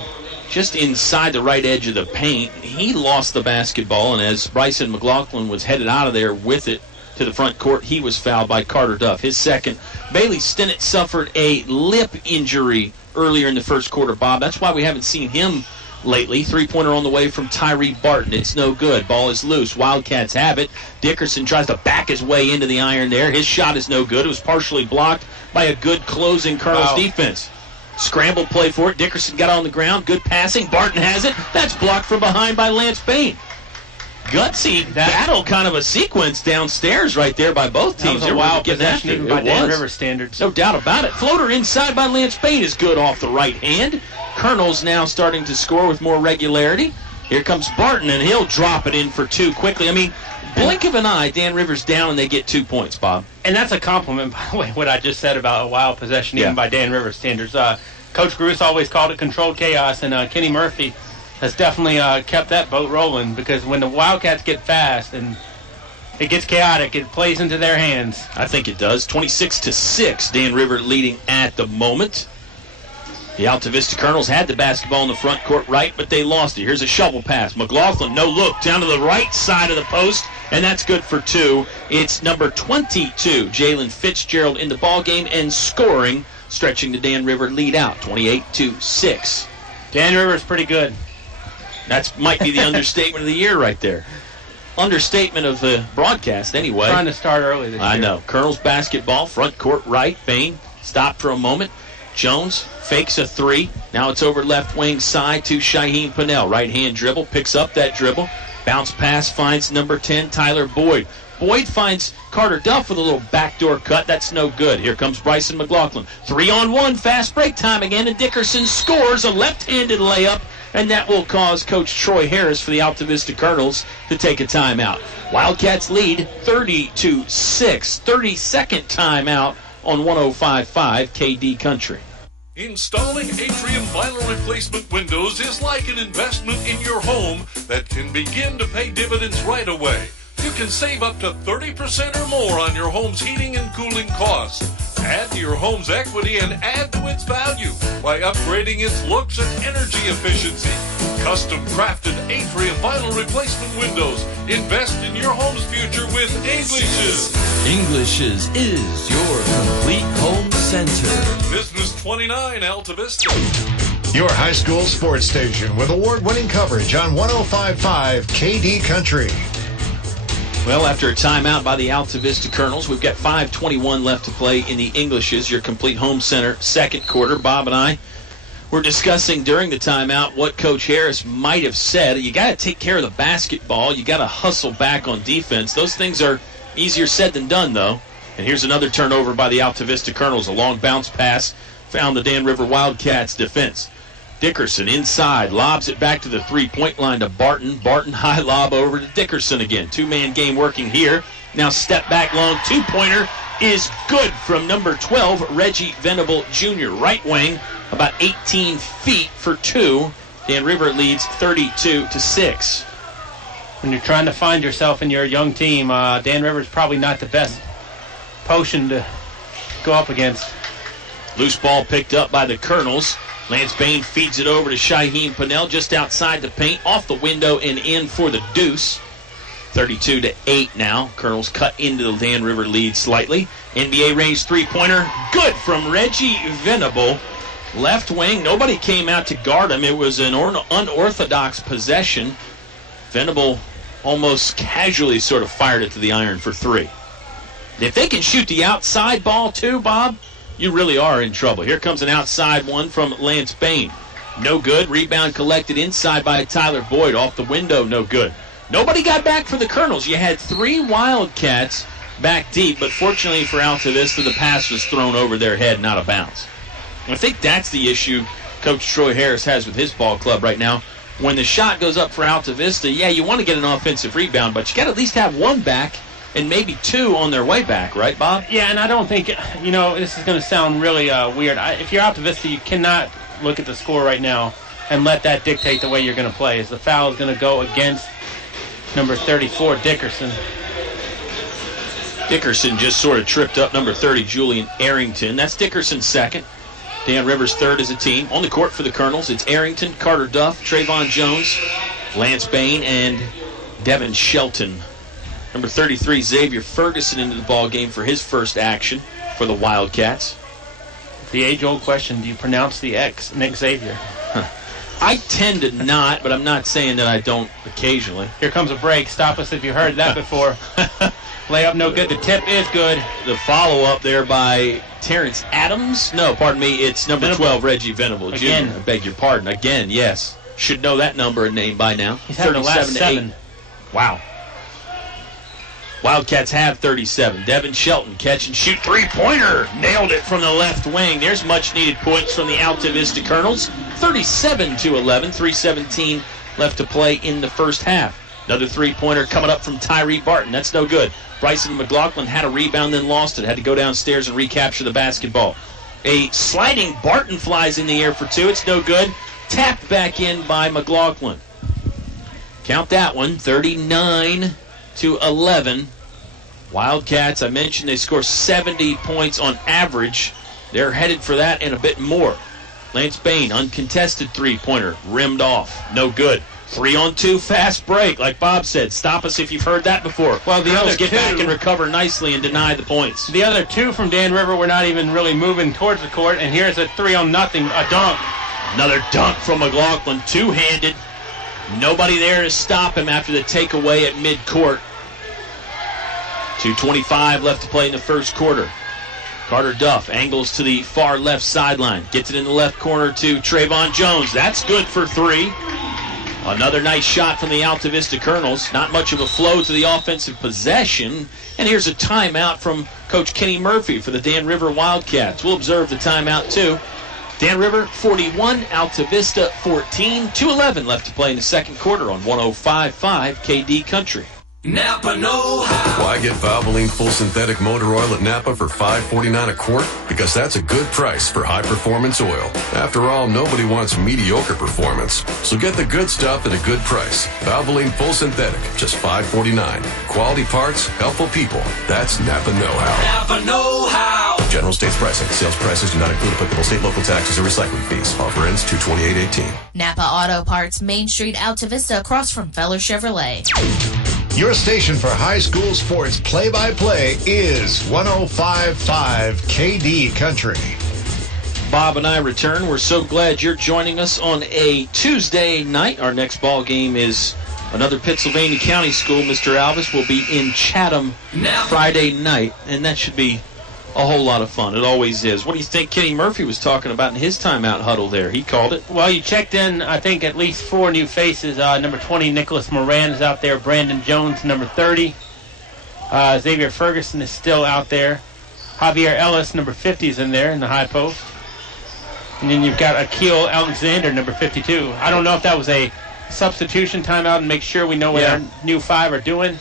just inside the right edge of the paint. He lost the basketball, and as Bryson McLaughlin was headed out of there with it to the front court, he was fouled by Carter Duff. His second. Bailey Stinnett suffered a lip injury earlier in the first quarter, Bob. That's why we haven't seen him lately. Three-pointer on the way from Tyree Barton. It's no good. Ball is loose. Wildcats have it. Dickerson tries to back his way into the iron there. His shot is no good. It was partially blocked by a good closing Colonel's defense. Scrambled play for it. Dickerson got on the ground. Good passing. Barton has it. That's blocked from behind by Lance Bain. Gutsy battle, kind of a sequence downstairs right there by both teams. That was a wild possession even by Dan River standards. No doubt about it. Floater inside by Lance Bain is good off the right hand. Colonel's now starting to score with more regularity. Here comes Barton, and he'll drop it in for 2 quickly. I mean, blink of an eye, Dan River's down, and they get 2 points, Bob. And that's a compliment, by the way, what I just said about a wild possession, even by Dan River standards. Coach Bruce always called it controlled chaos, and Kenny Murphy has definitely kept that boat rolling, because when the Wildcats get fast and it gets chaotic, it plays into their hands. I think it does. 26-6, Dan River leading at the moment. The Altavista Colonels had the basketball in the front court right, but they lost it. Here's a shovel pass. McLaughlin, no look, down to the right side of the post, and that's good for 2. It's number 22, Jalen Fitzgerald, in the ballgame and scoring, stretching the Dan River lead out, 28-6. Dan River's pretty good. That might be the understatement of the year right there. Understatement of the broadcast, anyway. Trying to start early this year. I know. Colonels basketball, front court right. Bain stopped for a moment. Jones fakes a 3. Now it's over left wing side to Shaheem Pinnell. Right hand dribble, picks up that dribble. Bounce pass finds number 10, Tyler Boyd. Boyd finds Carter Duff with a little backdoor cut. That's no good. Here comes Bryson McLaughlin. 3-on-1, fast break time again, and Dickerson scores a left-handed layup, and that will cause Coach Troy Harris for the Altavista Colonels to take a timeout. Wildcats lead 30-6. 32nd timeout on 105.5 KD Country. Installing atrium vinyl replacement windows is like an investment in your home that can begin to pay dividends right away. You can save up to 30% or more on your home's heating and cooling costs. Add to your home's equity and add to its value by upgrading its looks and energy efficiency. Custom crafted atrium vinyl replacement windows. Invest in your home's future with English's. English's is your complete home center. Business 29 Altavista. Your high school sports station with award-winning coverage on 105.5 KD Country. Well, after a timeout by the Altavista Colonels, we've got 5:21 left to play in the Englishes, your complete home center second quarter. Bob and I were discussing during the timeout what Coach Harris might have said. You got to take care of the basketball. You got to hustle back on defense. Those things are easier said than done, though. And here's another turnover by the Altavista Colonels. A long bounce pass found the Dan River Wildcats defense. Dickerson inside, lobs it back to the three-point line to Barton. Barton high lob over to Dickerson again. Two-man game working here. Now step back long, two-pointer is good from number 12, Reggie Venable Jr. Right wing, about 18 feet for two. Dan River leads 32-6. When you're trying to find yourself in your young team, Dan River's probably not the best potion to go up against. Loose ball picked up by the Colonels. Lance Bain feeds it over to Shaheem Pinnell just outside the paint, off the window and in for the deuce. 32-8 now. Colonels cut into the Dan River lead slightly. NBA range three-pointer, good from Reggie Venable. Left wing, nobody came out to guard him. It was an unorthodox possession. Venable almost casually sort of fired it to the iron for three. If they can shoot the outside ball too, Bob, you really are in trouble. Here comes an outside one from Lance Bain. No good. Rebound collected inside by Tyler Boyd. Off the window, no good. Nobody got back for the Colonels. You had three Wildcats back deep, but fortunately for Altavista, the pass was thrown over their head, not a bounce. I think that's the issue Coach Troy Harris has with his ball club right now. When the shot goes up for Altavista, yeah, you want to get an offensive rebound, but you got to at least have one back and maybe two on their way back, right, Bob? Yeah, and I don't think, this is going to sound really weird. If you're Altavista, you cannot look at the score right now and let that dictate the way you're going to play. As the foul is going to go against number 34, Dickerson. Dickerson just sort of tripped up number 30, Julian Arrington. That's Dickerson's second. Dan River's third as a team. On the court for the Colonels, it's Arrington, Carter Duff, Trayvon Jones, Lance Bain, and Devin Shelton. Number 33, Xavier Ferguson, into the ball game for his first action for the Wildcats. The age-old question, do you pronounce the X, Nick Xavier? I tend to not, but I'm not saying that I don't occasionally. Here comes a break. Stop us if you heard that before. Layup no good. The tip is good. The follow-up there by Terrence Adams. No, pardon me, it's number 12, Reggie Venable Jr. Again. I beg your pardon. Again, yes. Should know that number and name by now. He's had the last 7. Wow. Wildcats have 37. Devin Shelton, catch and shoot three-pointer. Nailed it from the left wing. There's much-needed points from the Altavista Colonels. 37-11. 3:17 left to play in the first half. Another three-pointer coming up from Tyree Barton. That's no good. Bryson McLaughlin had a rebound, then lost it. Had to go downstairs and recapture the basketball. A sliding Barton flies in the air for two. It's no good. Tapped back in by McLaughlin. Count that one. 39-11. Wildcats, I mentioned they score 70 points on average. They're headed for that and a bit more. Lance Bain, uncontested three-pointer, rimmed off. No good. 3-on-2 fast break. Like Bob said, stop us if you've heard that before. Well, the Colonels other get two, back and recover nicely and deny the points. The other two from Dan River were not even really moving towards the court, and here's a 3-on-0, a dunk. Another dunk from McLaughlin, two-handed. Nobody there to stop him after the takeaway at midcourt. 2:25 left to play in the first quarter. Carter Duff angles to the far left sideline. Gets it in the left corner to Trayvon Jones. That's good for three. Another nice shot from the Altavista Colonels. Not much of a flow to the offensive possession. And here's a timeout from Coach Kenny Murphy for the Dan River Wildcats. We'll observe the timeout, too. Dan River 41, Altavista 14. 2:11 left to play in the second quarter on 105.5 KD Country. Napa know-how. Why get Valvoline full synthetic motor oil at Napa for $5.49 a quart? Because that's a good price for high-performance oil. After all, nobody wants mediocre performance. So get the good stuff at a good price. Valvoline full synthetic, just $5.49. Quality parts, helpful people. That's Napa know-how. Napa know-how. General States pricing. Sales prices do not include applicable state, local taxes, or recycling fees. Offer ends 2/28/18. Napa Auto Parts, Main Street, Altavista, across from Feller Chevrolet. Your station for high school sports play-by-play is 105.5 KD Country. Bob and I return. We're so glad you're joining us on a Tuesday night. Our next ball game is another Pittsylvania County school. Mr. Alvis will be in Chatham Friday night, and that should be a whole lot of fun. It always is. What do you think Kenny Murphy was talking about in his timeout huddle there? He called it. Well, you checked in, I think, at least 4 new faces. Number 20, Nicholas Moran is out there. Brandon Jones, number 30. Xavier Ferguson is still out there. Javier Ellis, number 50, is in there in the high post. And then you've got Akil Alexander, number 52. I don't know if that was a substitution timeout and make sure we know what our new 5 are doing.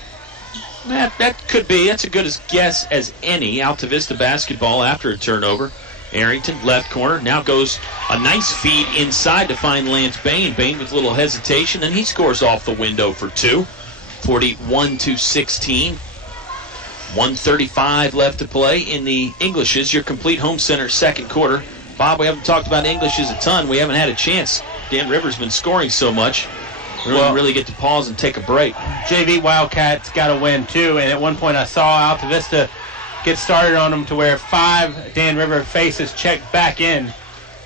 That could be. That's a good guess as any. Altavista basketball after a turnover. Arrington, left corner, now goes a nice feed inside to find Lance Bain. Bain with a little hesitation, and he scores off the window for 2. 41-16. 1:35 left to play in the Englishes, your complete home center second quarter. Bob, we haven't talked about Englishes a ton. We haven't had a chance. Dan Rivers been scoring so much. Really get to pause and take a break. JV Wildcats got to win, too. And at one point I saw Altavista get started on them to where 5 Dan River faces checked back in.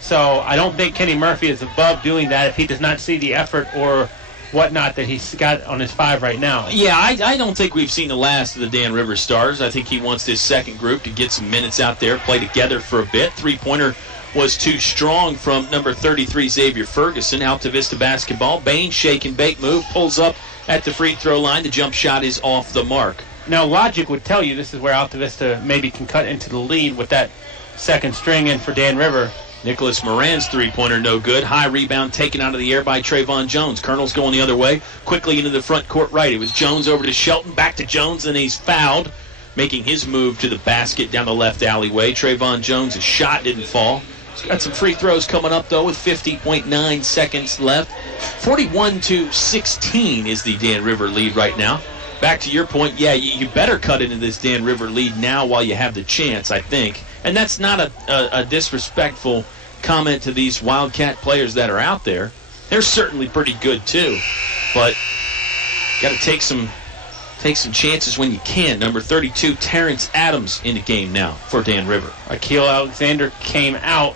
So I don't think Kenny Murphy is above doing that if he does not see the effort or whatnot that he's got on his 5 right now. Yeah, I don't think we've seen the last of the Dan River stars. I think he wants this second group to get some minutes out there, play together for a bit. Three-pointer was too strong from number 33, Xavier Ferguson. Altavista basketball. Bain, shake and bake move, pulls up at the free throw line. The jump shot is off the mark. Now, logic would tell you this is where Altavista maybe can cut into the lead with that second string in for Dan River. Nicholas Moran's three-pointer no good. High rebound taken out of the air by Trayvon Jones. Colonel's going the other way, quickly into the front court right. It was Jones over to Shelton, back to Jones, and he's fouled, making his move to the basket down the left alleyway. Trayvon Jones' shot didn't fall. He's got some free throws coming up, though, with 50.9 seconds left. 41-16 is the Dan River lead right now. Back to your point, yeah, you better cut into this Dan River lead now while you have the chance, I think. And that's not a disrespectful comment to these Wildcat players that are out there. They're certainly pretty good, too. But got to take some chances when you can. Number 32, Terrence Adams in the game now for Dan River. Akil Alexander came out.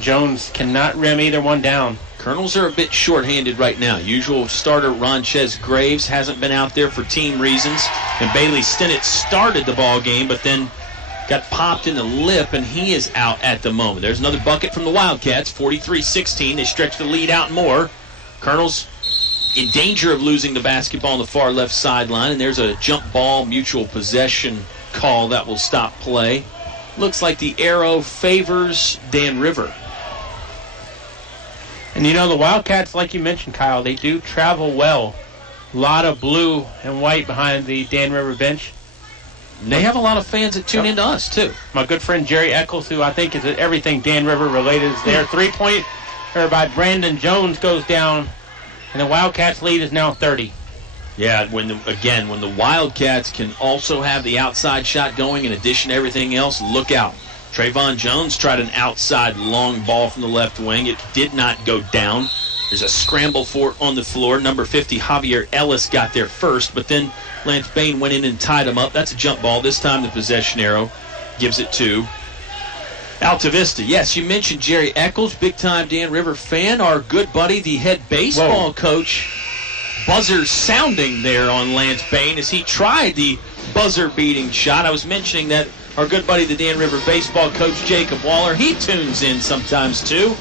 Jones cannot rim either one down. Colonels are a bit short-handed right now. Usual starter Ronchez Graves hasn't been out there for team reasons. And Bailey Stinnett started the ball game, but then got popped in the lip, and he is out at the moment. There's another bucket from the Wildcats, 43-16. They stretch the lead out more. Colonels in danger of losing the basketball on the far left sideline, and there's a jump ball mutual possession call that will stop play. Looks like the arrow favors Dan River. And you know, the Wildcats, like you mentioned, Kyle, they do travel well. A lot of blue and white behind the Dan River bench. And they have a lot of fans that tune into us, too. My good friend Jerry Eccles, who I think is everything Dan River related, is there. 3-pointer by Brandon Jones goes down, and the Wildcats lead is now 30. Yeah, when the Wildcats can also have the outside shot going in addition to everything else, look out. Trayvon Jones tried an outside long ball from the left wing. It did not go down. There's a scramble for it on the floor. Number 50, Javier Ellis, got there first, but then Lance Bain went in and tied him up. That's a jump ball. This time the possession arrow gives it to Altavista. Yes, you mentioned Jerry Eccles, big-time Dan River fan. Our good buddy, the head baseball coach, buzzer sounding there on Lance Bain as he tried the buzzer-beating shot. I was mentioning that our good buddy, the Dan River baseball coach, Jacob Waller, he tunes in sometimes too.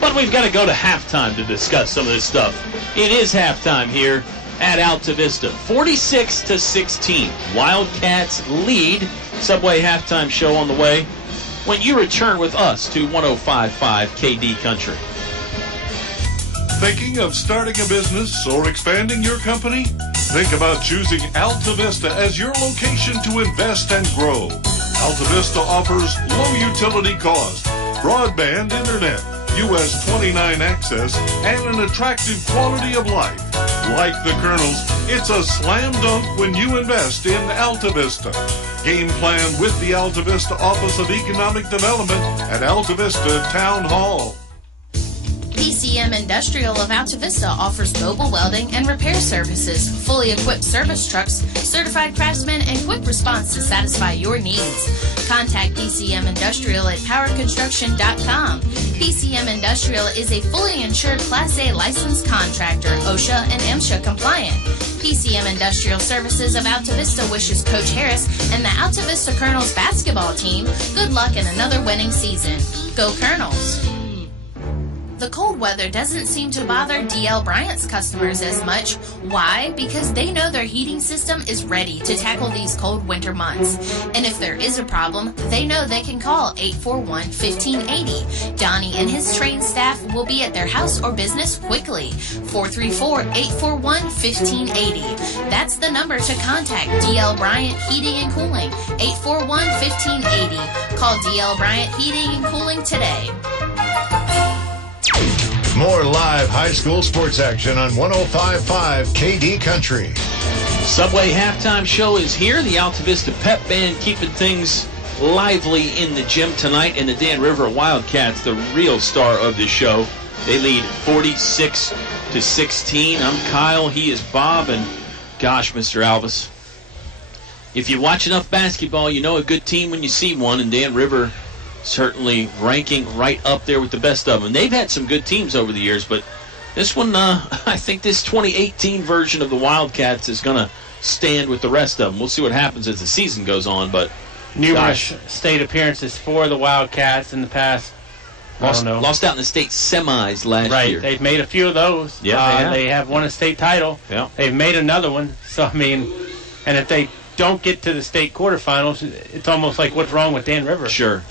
But we've got to go to halftime to discuss some of this stuff. It is halftime here at Altavista. 46-16. Wildcats lead. Subway halftime show on the way when you return with us to 105.5 KD Country. Thinking of starting a business or expanding your company? Think about choosing Altavista as your location to invest and grow. Altavista offers low utility cost, broadband internet, US 29 access, and an attractive quality of life. Like the Colonels, it's a slam dunk when you invest in Altavista. Game plan with the Altavista Office of Economic Development at Altavista Town Hall. PCM Industrial of Altavista offers mobile welding and repair services, fully equipped service trucks, certified craftsmen, and quick response to satisfy your needs. Contact PCM Industrial at powerconstruction.com. PCM Industrial is a fully insured Class A licensed contractor, OSHA and MSHA compliant. PCM Industrial Services of Altavista wishes Coach Harris and the Altavista Colonels basketball team good luck in another winning season. Go Colonels! The cold weather doesn't seem to bother DL Bryant's customers as much. Why? Because they know their heating system is ready to tackle these cold winter months. And if there is a problem, they know they can call 841-1580. Donnie and his trained staff will be at their house or business quickly. 434-841-1580. That's the number to contact DL Bryant Heating and Cooling. 841-1580. Call DL Bryant Heating and Cooling today. More live high school sports action on 105.5 KD Country. Subway halftime show is here. The Altavista Pep Band keeping things lively in the gym tonight. And the Dan River Wildcats, the real star of the show. They lead 46-16. I'm Kyle. He is Bob. And gosh, Mr. Alvis, if you watch enough basketball, you know a good team when you see one. And Dan River certainly ranking right up there with the best of them. They've had some good teams over the years, but this one, I think this 2018 version of the Wildcats is going to stand with the rest of them. We'll see what happens as the season goes on, but numerous state appearances for the Wildcats in the past. Lost out in the state semis last year. They've made a few of those. Yeah, they have won a state title. Yeah. They've made another one. So, I mean, and if they don't get to the state quarterfinals, it's almost like what's wrong with Dan River. Sure.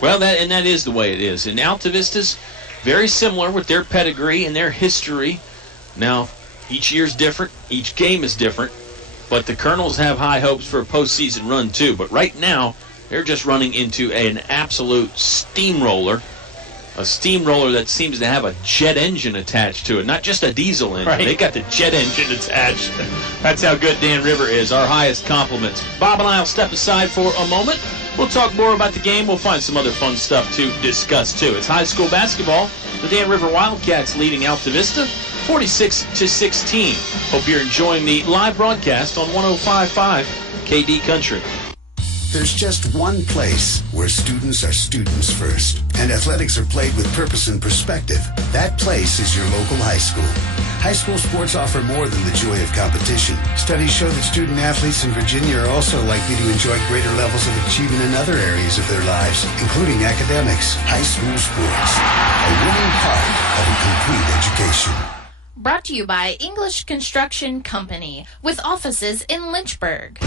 Well, that is the way it is. And Altavista's very similar with their pedigree and their history. Now, each year's different. Each game is different. But the Colonels have high hopes for a postseason run, too. But right now, they're just running into an absolute steamroller. A steamroller that seems to have a jet engine attached to it. Not just a diesel engine. Right. They got the jet engine attached. That's how good Dan River is. Our highest compliments. Bob and I will step aside for a moment. We'll talk more about the game. We'll find some other fun stuff to discuss, too. It's high school basketball. The Dan River Wildcats leading Altavista 46-16. Hope you're enjoying the live broadcast on 105.5 KD Country. There's just one place where students are students first, and athletics are played with purpose and perspective. That place is your local high school. High school sports offer more than the joy of competition. Studies show that student athletes in Virginia are also likely to enjoy greater levels of achievement in other areas of their lives, including academics. High school sports, a winning part of a complete education. Brought to you by English Construction Company, with offices in Lynchburg.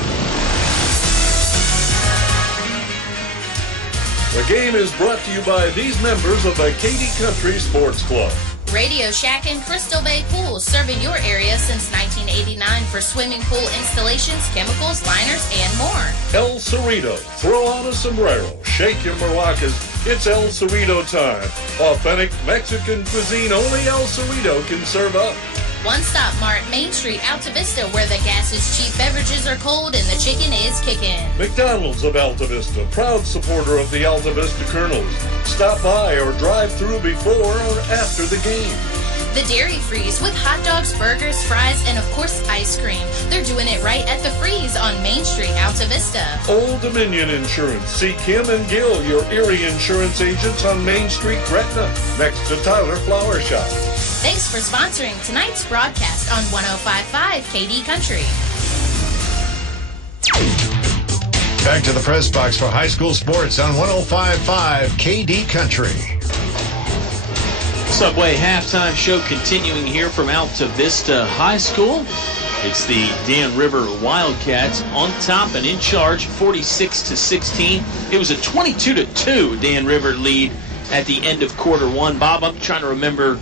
The game is brought to you by these members of the KD Country Sports Club. Radio Shack and Crystal Bay Pools, serving your area since 1989 for swimming pool installations, chemicals, liners, and more. El Cerrito. Throw on a sombrero. Shake your maracas. It's El Cerrito time. Authentic Mexican cuisine only El Cerrito can serve up. One Stop Mart, Main Street, Altavista, where the gas is cheap, beverages are cold, and the chicken is kicking. McDonald's of Altavista, proud supporter of the Altavista Colonels. Stop by or drive through before or after the game. The Dairy Freeze with hot dogs, burgers, fries, and of course ice cream. They're doing it right at the Freeze on Main Street, Altavista. Old Dominion Insurance. See Kim and Gil, your Erie insurance agents on Main Street, Gretna, next to Tyler Flower Shop. Thanks for sponsoring tonight's broadcast on 105.5 KD Country. Back to the press box for high school sports on 105.5 KD Country. Subway halftime show continuing here from Altavista High School. It's the Dan River Wildcats on top and in charge, 46-16. It was a 22-2 Dan River lead at the end of quarter one. Bob, I'm trying to remember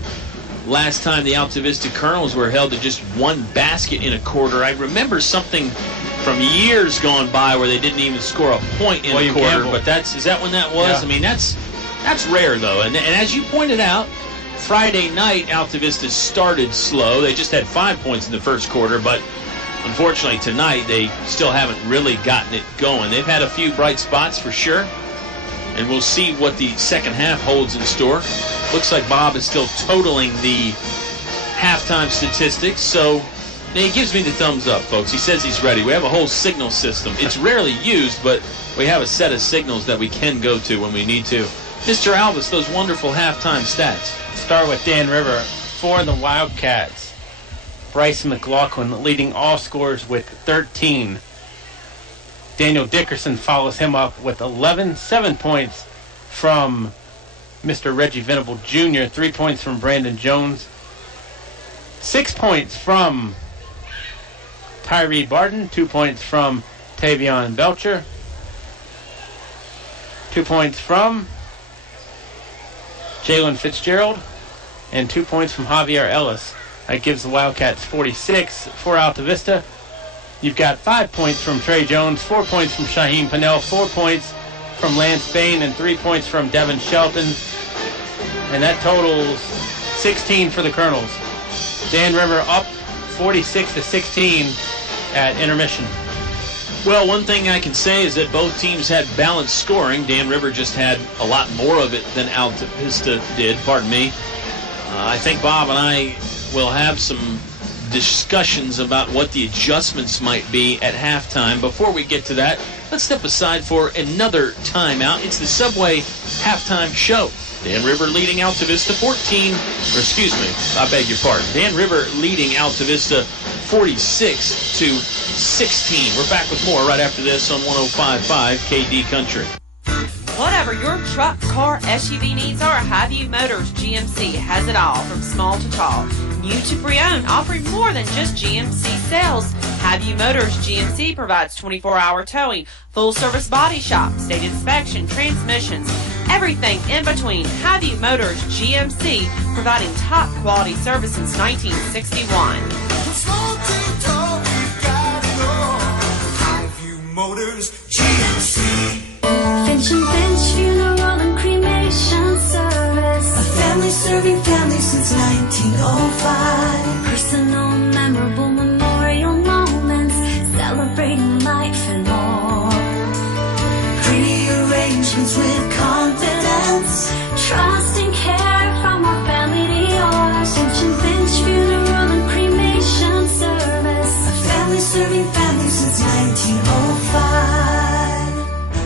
last time the Altavista Colonels were held to just one basket in a quarter. I remember something from years gone by where they didn't even score a point in a quarter. But is that when that was? Yeah. I mean, that's rare though. And as you pointed out, Friday night, Altavista started slow. They just had 5 points in the first quarter, but unfortunately tonight they still haven't really gotten it going. They've had a few bright spots for sure, and we'll see what the second half holds in store. Looks like Bob is still totaling the halftime statistics, so he gives me the thumbs up, folks. He says he's ready. We have a whole signal system. It's rarely used, but we have a set of signals that we can go to when we need to. Mr. Alvis, those wonderful halftime stats. Start with Dan River. For the Wildcats, Bryce McLaughlin leading all scorers with 13. Daniel Dickerson follows him up with 11, 7 points from Mr. Reggie Venable Jr., 3 points from Brandon Jones, 6 points from Tyree Barton, 2 points from Tavion Belcher, 2 points from Jalen Fitzgerald, and 2 points from Javier Ellis. That gives the Wildcats 46 for Altavista. You've got 5 points from Trey Jones, 4 points from Shaheem Pannell, 4 points from Lance Bain, and 3 points from Devin Shelton. And that totals 16 for the Colonels. Dan River up 46-16 at intermission. Well, one thing I can say is that both teams had balanced scoring. Dan River just had a lot more of it than Altavista did, pardon me. I think Bob and I will have some discussions about what the adjustments might be at halftime. Before we get to that, let's step aside for another timeout. It's the Subway halftime show. Dan River leading Altavista 14, or excuse me, I beg your pardon. Dan River leading Altavista 46-16. We're back with more right after this on 105.5 KD Country. Whatever your truck, car, SUV needs are, Highview Motors GMC has it all from small to tall. New to pre-owned, offering more than just GMC sales. Highview Motors GMC provides 24-hour towing, full-service body shop, state inspection, transmissions, everything in between. Highview Motors GMC, providing top-quality service since 1961. Highview Motors GMC. Finch and Finch Funeral and Cremation Service. A family serving family since 1905. Personal, memorable memorial moments, celebrating life and more. Pre-arrangements with confidence, trust and care from our family to yours. Finch and Finch Funeral and Cremation Service. A family serving family since 1905.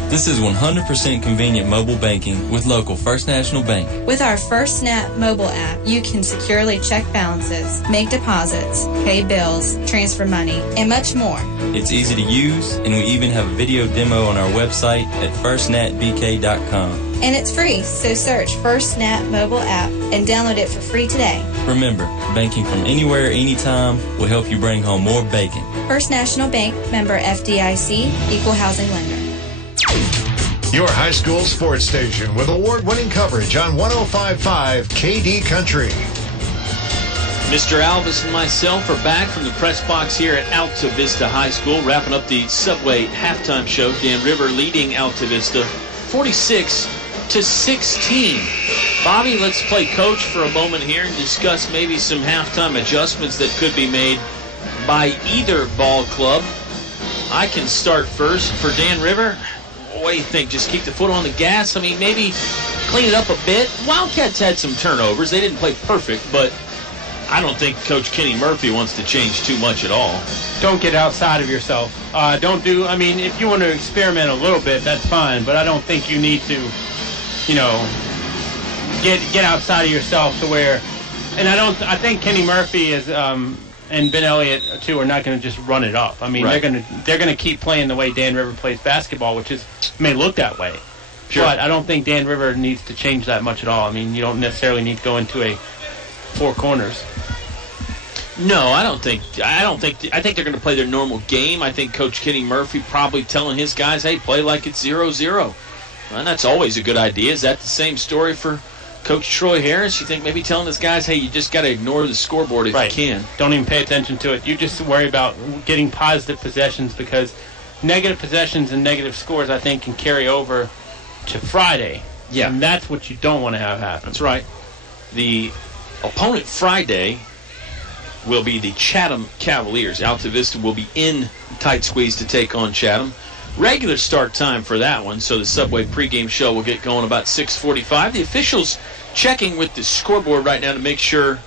This is 100% convenient mobile banking with local First National Bank. With our FirstNet mobile app, you can securely check balances, make deposits, pay bills, transfer money, and much more. It's easy to use, and we even have a video demo on our website at firstnetbk.com. And it's free, so search FirstNet mobile app and download it for free today. Remember, banking from anywhere, anytime will help you bring home more bacon. First National Bank, member FDIC, equal housing lender. Your high school sports station with award-winning coverage on 105.5 KD Country. Mr. Alvis and myself are back from the press box here at Altavista High School, wrapping up the Subway halftime show. Dan River leading Altavista 46-16. Bobby, let's play coach for a moment here and discuss maybe some halftime adjustments that could be made by either ball club. I can start first. For Dan River, what do you think? Just keep the foot on the gas? I mean, maybe clean it up a bit. Wildcats had some turnovers. They didn't play perfect, but I don't think Coach Kenny Murphy wants to change too much at all. Don't get outside of yourself. If you want to experiment a little bit, that's fine, but I don't think you need to, get outside of yourself to where, and I think Kenny Murphy is, and Ben Elliott too are not going to just run it up. I mean, right. they're going to keep playing the way Dan River plays basketball, which may look that way. Sure. But I don't think Dan River needs to change that much at all. I mean, you don't necessarily need to go into a 4 corners. No, I think they're going to play their normal game. I think Coach Kenny Murphy probably telling his guys, hey, play like it's 0-0. And that's always a good idea. Is that the same story for Coach Troy Harris? You think maybe telling his guys, hey, you just got to ignore the scoreboard if you can. Don't even pay attention to it. You just worry about getting positive possessions, because negative possessions and negative scores, I think, can carry over to Friday. Yeah. And that's what you don't want to have happen. That's right. The opponent Friday will be the Chatham Cavaliers. Altavista will be in tight squeeze to take on Chatham. Regular start time for that one, so the Subway pregame show will get going about 6:45. The officials checking with the scoreboard right now to make sure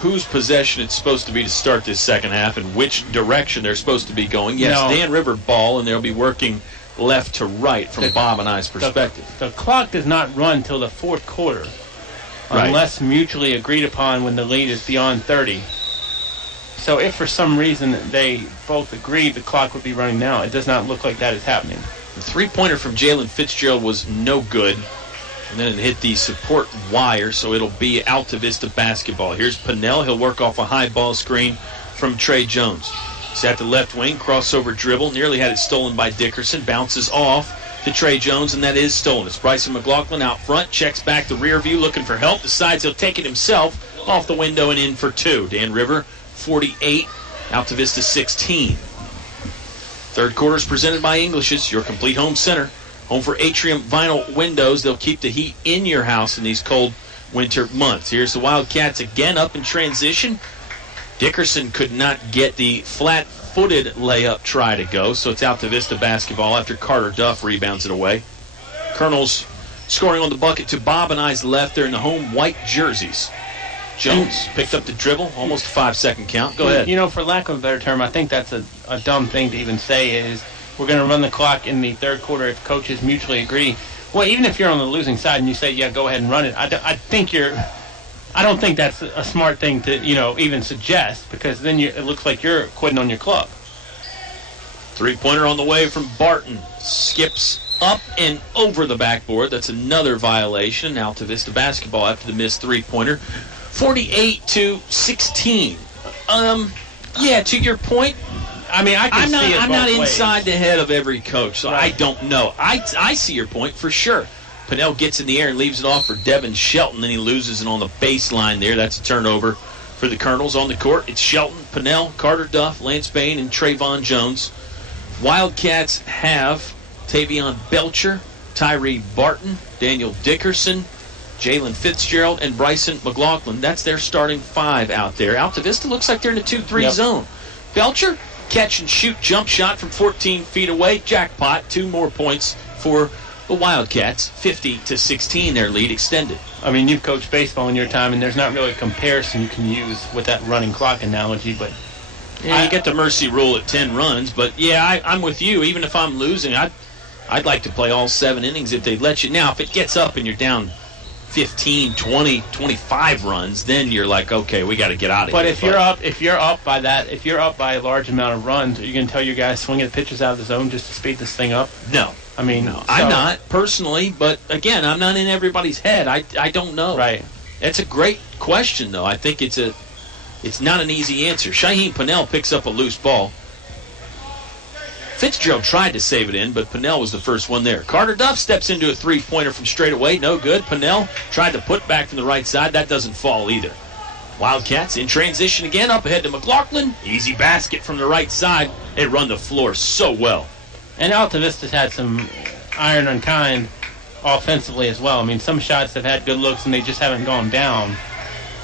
whose possession it's supposed to be to start this second half and which direction they're supposed to be going. Yes, Dan River ball, and they'll be working left to right from Bob and I's perspective. The clock does not run till the 4th quarter unless mutually agreed upon when the lead is beyond 30. So if for some reason they both agreed the clock would be running now, it does not look like that is happening. The three-pointer from Jalen Fitzgerald was no good, and then it hit the support wire, so it'll be Altavista basketball. Here's Pinnell. He'll work off a high ball screen from Trey Jones. He's at the left wing, crossover dribble, nearly had it stolen by Dickerson, bounces off to Trey Jones, and that is stolen. It's Bryson McLaughlin out front, checks back the rear view, looking for help, decides he'll take it himself off the window and in for 2. Dan River, 48, Altavista 16. Third quarter is presented by English's, your complete home center. Home for Atrium Vinyl Windows. They'll keep the heat in your house in these cold winter months. Here's the Wildcats again up in transition. Dickerson could not get the flat-footed layup try to go, so it's Altavista basketball after Carter Duff rebounds it away. Colonels scoring on the bucket to Bob and I's left. They're in the home white jerseys. Jones picked up the dribble, almost a 5-second count. Go ahead. You know, for lack of a better term, I think that's a dumb thing to even say is we're going to run the clock in the third quarter if coaches mutually agree. Well, even if you're on the losing side and you say, yeah, go ahead and run it, I don't think that's a smart thing to, even suggest, because then it looks like you're quitting on your club. Three-pointer on the way from Barton. Skips up and over the backboard. That's another violation. Altavista basketball after the missed three-pointer. 48-16. Yeah, to your point, I mean, I'm not inside the head of every coach, so I don't know. I see your point for sure. Pinnell gets in the air and leaves it off for Devin Shelton, then he loses it on the baseline there. That's a turnover for the Colonels on the court. It's Shelton, Pinnell, Carter Duff, Lance Bain, and Trayvon Jones. Wildcats have Tavion Belcher, Tyree Barton, Daniel Dickerson, Jalen Fitzgerald, and Bryson McLaughlin. That's their starting 5 out there. Altavista looks like they're in a 2-3 zone. Belcher, catch and shoot jump shot from 14 feet away. Jackpot, 2 more points for the Wildcats. 50-16, their lead extended. I mean, you've coached baseball in your time, and there's not really a comparison you can use with that running clock analogy, but yeah, you get the mercy rule at 10 runs, but yeah, I'm with you. Even if I'm losing, I'd like to play all 7 innings if they'd let you. Now, if it gets up and you're down 15, 20, 25 runs, then you're like, okay, we got to get out of here. But if you're up by a large amount of runs, are you going to tell your guys swinging the pitches out of the zone just to speed this thing up? No. I mean, no, I'm not personally, but again, I'm not in everybody's head. I don't know. Right. That's a great question, though. I think it's not an easy answer. Shaheem Pinnell picks up a loose ball. Fitzgerald tried to save it in, but Pinnell was the first one there. Carter Duff steps into a three-pointer from straight away. No good. Pinnell tried to put back from the right side. That doesn't fall either. Wildcats in transition again. Up ahead to McLaughlin. Easy basket from the right side. They run the floor so well. And Altavista's had some iron unkind offensively as well. I mean, some shots have had good looks and they just haven't gone down.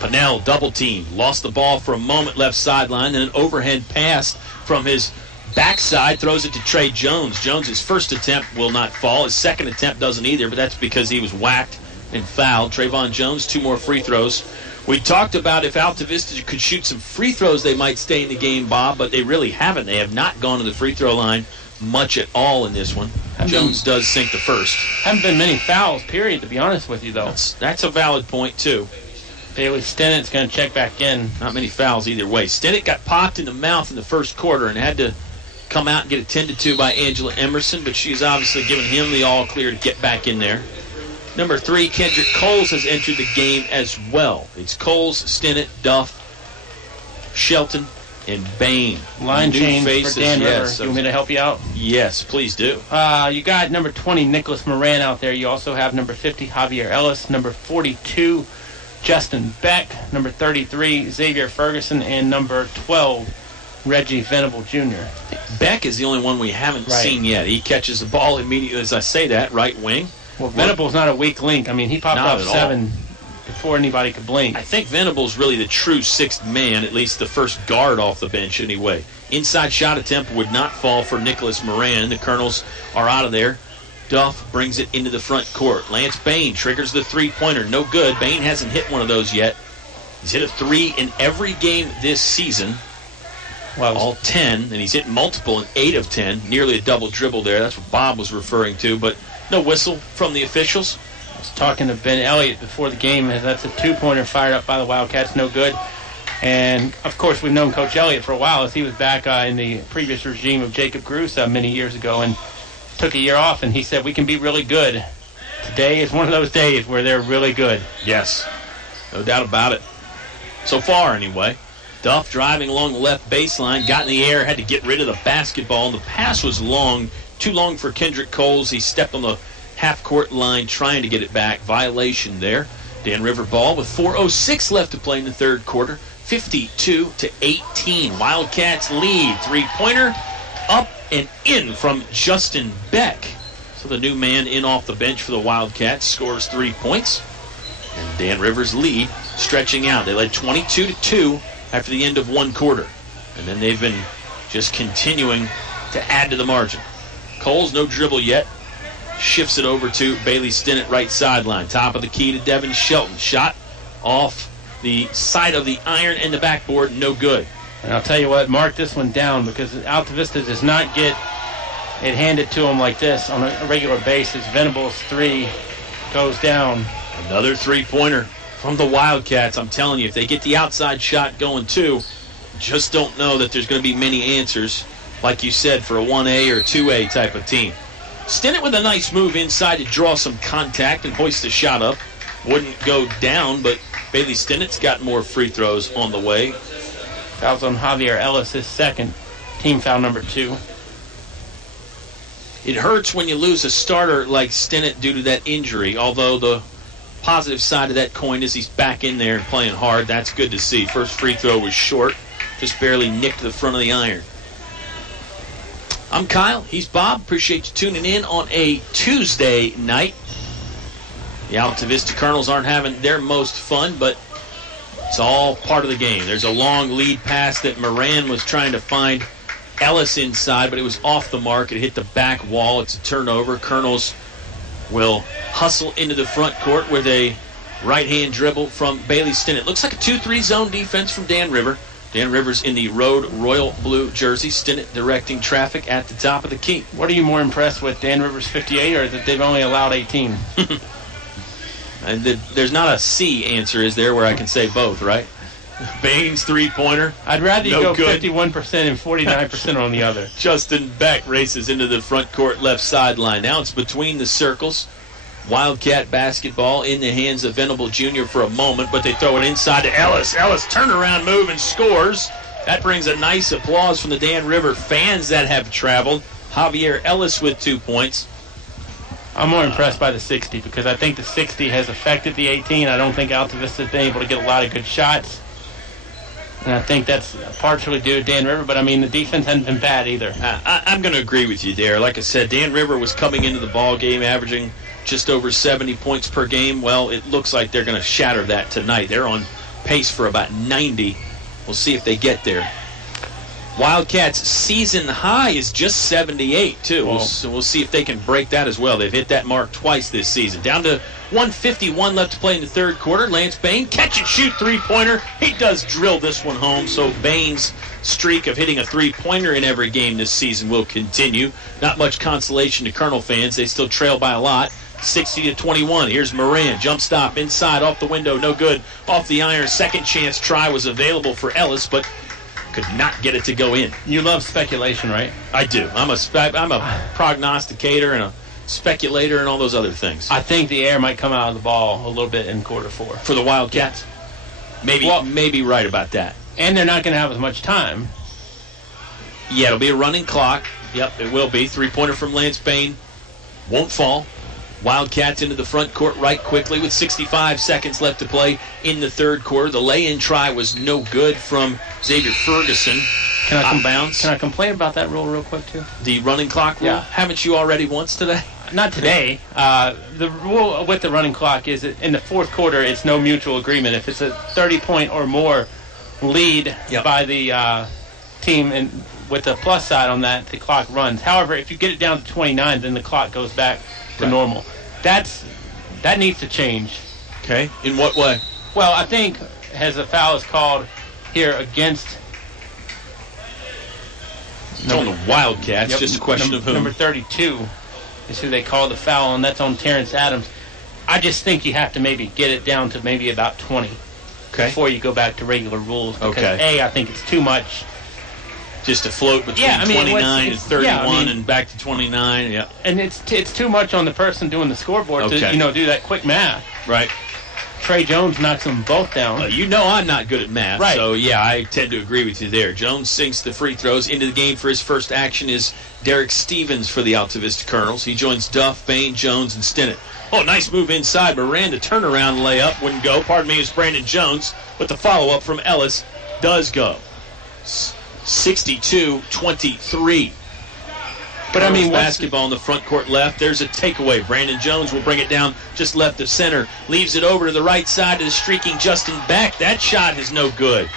Pinnell double teamed. Lost the ball for a moment left sideline. Then an overhead pass from his backside, throws it to Trey Jones. Jones' first attempt will not fall. His second attempt doesn't either, but that's because he was whacked and fouled. Trayvon Jones, 2 more free throws. We talked about if Altavista could shoot some free throws, they might stay in the game, Bob, but they really haven't. They have not gone to the free throw line much at all in this one. Jones does sink the first. Haven't been many fouls, period, to be honest with you, though. That's a valid point, too. Bailey Stennett's going to check back in. Not many fouls either way. Stennett got popped in the mouth in the first quarter and had to come out and get attended to by Angela Emerson, but she's obviously given him the all clear to get back in there. Number 3, Kendrick Coles has entered the game as well. It's Coles, Stinnett, Duff, Shelton, and Bain. Line change for Dan River. Yes. You want me to help you out? Yes, please do. You got number 20, Nicholas Moran out there. You also have number 50, Javier Ellis. Number 42, Justin Beck. Number 33, Xavier Ferguson. And number 12, Reggie Venable Jr. Beck is the only one we haven't seen yet. He catches the ball immediately as I say that, right wing. Well, Venable's not a weak link. I mean, he popped up 7 before anybody could blink. I think Venable's really the true sixth man, at least the first guard off the bench anyway. Inside shot attempt would not fall for Nicholas Moran. The Colonels are out of there. Duff brings it into the front court. Lance Bain triggers the three-pointer. No good. Bain hasn't hit one of those yet. He's hit a 3 in every game this season. Well, all 10, and he's hit multiple in 8 of 10. Nearly a double dribble there. That's what Bob was referring to, but no whistle from the officials. I was talking to Ben Elliott before the game. That's a 2-pointer fired up by the Wildcats. No good. And, of course, we've known Coach Elliott for a while as he was back in the previous regime of Jacob Gruss many years ago and took a year off, and he said we can be really good. Today is one of those days where they're really good. Yes, no doubt about it. So far, anyway. Duff driving along the left baseline, got in the air, had to get rid of the basketball. The pass was long, too long for Kendrick Coles. He stepped on the half-court line trying to get it back. Violation there. Dan River ball with 4:06 left to play in the third quarter. 52-18. Wildcats lead. Three-pointer up and in from Justin Beck. So the new man in off the bench for the Wildcats scores 3 points. And Dan River's lead stretching out. They led 22-2 after the end of one quarter. And then they've been just continuing to add to the margin. Coles, no dribble yet. Shifts it over to Bailey Stinnett, right sideline. Top of the key to Devin Shelton. Shot off the side of the iron and the backboard, no good. And I'll tell you what, mark this one down because Altavista does not get it handed to him like this on a regular basis. Venable's 3 goes down. Another three-pointer from the Wildcats. I'm telling you, if they get the outside shot going too, just don't know that there's going to be many answers, like you said, for a 1A or 2A type of team. Stinnett with a nice move inside to draw some contact and hoist the shot up. Wouldn't go down, but Bailey Stinnett's got more free throws on the way. Fouls on Javier Ellis, his second. Team foul number 2. It hurts when you lose a starter like Stinnett due to that injury, although the positive side of that coin is he's back in there and playing hard. That's good to see. First free throw was short, just barely nicked the front of the iron. I'm Kyle. He's Bob. Appreciate you tuning in on a Tuesday night. The Altavista Colonels aren't having their most fun, but it's all part of the game. There's a long lead pass that Moran was trying to find Ellis inside, but it was off the mark. It hit the back wall. It's a turnover. Colonels will hustle into the front court with a right-hand dribble from Bailey Stinnett. Looks like a 2-3 zone defense from Dan River. Dan River's in the road royal blue jersey. Stinnett directing traffic at the top of the key. What are you more impressed with, Dan River's 58 or that they've only allowed 18? And there's not a C answer, is there, where I can say both, right? Bain's three-pointer. I'd rather you go 51% and 49% on the other. Justin Beck races into the front court left sideline. Now it's between the circles. Wildcat basketball in the hands of Venable Jr. for a moment, but they throw it inside to Ellis. Ellis turnaround move and scores. That brings a nice applause from the Dan River fans that have traveled. Javier Ellis with 2 points. I'm more impressed by the 60 because I think the 60 has affected the 18. I don't think Altavista has been able to get a lot of good shots. And I think that's partially due to Dan River, but I mean, the defense hasn't been bad either. I'm going to agree with you there. Like I said, Dan River was coming into the ball game averaging just over 70 points per game. Well, it looks like they're going to shatter that tonight. They're on pace for about 90. We'll see if they get there. Wildcats' season high is just 78, too. We'll see if they can break that as well. They've hit that mark twice this season. Down to 1:51 left to play in the third quarter. Lance Bain, catch and shoot three-pointer. He does drill this one home, so Bain's streak of hitting a three-pointer in every game this season will continue. Not much consolation to Colonel fans. They still trail by a lot. 60-21. Here's Moran. Jump stop inside off the window. No good. Off the iron. Second chance try was available for Ellis, but could not get it to go in. You love speculation, right? I do. I'm a prognosticator and a speculator and all those other things. I think the air might come out of the ball a little bit in quarter 4. For the Wildcats? Maybe right about that. And they're not going to have as much time. Yeah, it'll be a running clock. Yep, it will be. 3-pointer from Lance Bain. Won't fall. Wildcats into the front court right quickly with 65 seconds left to play in the third quarter. The lay-in try was no good from Xavier Ferguson. Out of bounds. Can I complain about that rule real quick, too? The running clock rule? Yeah. Haven't you already once today? Not today. The rule with the running clock is that in the fourth quarter, it's no mutual agreement. If it's a 30-point or more lead by the team and with a plus side on that, the clock runs. However, if you get it down to 29, then the clock goes back to normal. That needs to change. Okay. In what way? Well, I think as a foul is called here against... It's on the Wildcats. Yep. Just a question of who. Number 32 is who they call the foul, and that's on Terrence Adams. I just think you have to maybe get it down to maybe about 20 before you go back to regular rules. Because I think it's too much. Just to float between 29 and 31 and back to 29. Yeah. And it's too much on the person doing the scoreboard to do that quick math. Right. Trey Jones knocks them both down. I'm not good at math. Right. So, I tend to agree with you there. Jones sinks the free throws. Into the game for his first action is Derek Stevens for the Altavista Colonels. He joins Duff, Bain, Jones, and Stinnett. Oh, nice move inside. Miranda turnaround layup wouldn't go. Pardon me, it's Brandon Jones. But the follow-up from Ellis does go. 62-23. But basketball in the front court left. There's a takeaway. Brandon Jones will bring it down just left of center. Leaves it over to the right side to the streaking Justin Beck. That shot is no good.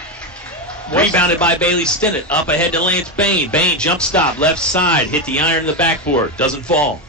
Rebounded by Bailey Stinnett. Up ahead to Lance Bain. Bain jump stop left side. Hit the iron in the backboard. Doesn't fall.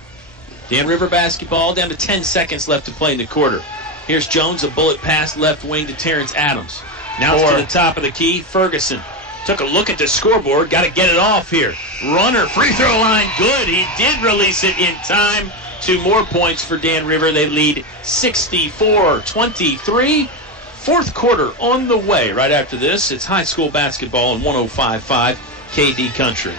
Dan River basketball down to 10 seconds left to play in the quarter. Here's Jones, a bullet pass left wing to Terrence Adams. Now to the top of the key. Ferguson. Took a look at the scoreboard. Got to get it off here. Runner, free throw line, good. He did release it in time. 2 more points for Dan River. They lead 64-23. Fourth quarter on the way. Right after this, it's high school basketball on 105.5 KD Country.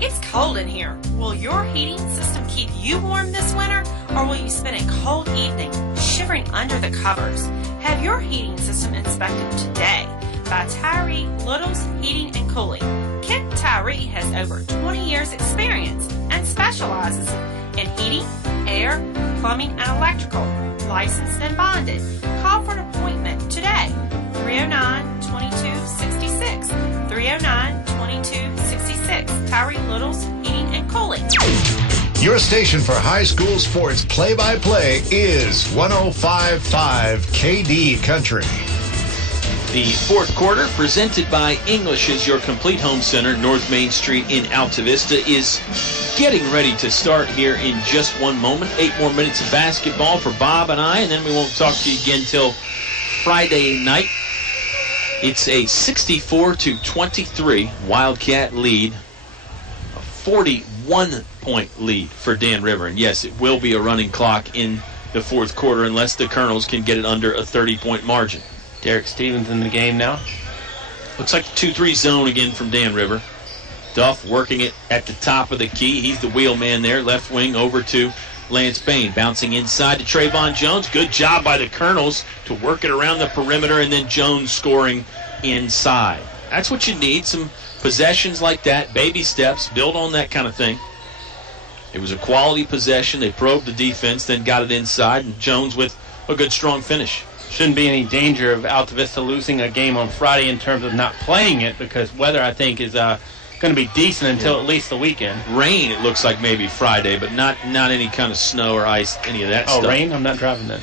It's cold in here. Will your heating system keep you warm this winter, or will you spend a cold evening shivering under the covers? Have your heating system inspected today by Tyree Little's Heating and Cooling. Kent Tyree has over 20 years experience and specializes in heating, air, plumbing, and electrical. Licensed and bonded. Call for an appointment today. 309-2266. 309-2266. Tyree Little's Heating and Cooling. Your station for high school sports play-by-play is 105.5 KD Country. The fourth quarter, presented by English's Your Complete Home Center, North Main Street in Altavista, is getting ready to start here in just one moment. 8 more minutes of basketball for Bob and I, and then we won't talk to you again till Friday night. It's a 64-23 Wildcat lead, a 41-point lead for Dan River. And yes, it will be a running clock in the fourth quarter unless the Colonels can get it under a 30-point margin. Derek Stevens in the game now. Looks like the 2-3 zone again from Dan River. Duff working it at the top of the key. He's the wheel man there. Left wing over to Lance Bain. Bouncing inside to Trayvon Jones. Good job by the Colonels to work it around the perimeter, and then Jones scoring inside. That's what you need, some possessions like that, baby steps, build on that kind of thing. It was a quality possession. They probed the defense, then got it inside, and Jones with a good, strong finish. Shouldn't be any danger of Altavista losing a game on Friday in terms of not playing it, because weather, I think, is going to be decent until at least the weekend. Rain, it looks like maybe Friday, but not any kind of snow or ice, any of that stuff. Oh, rain? I'm not driving that.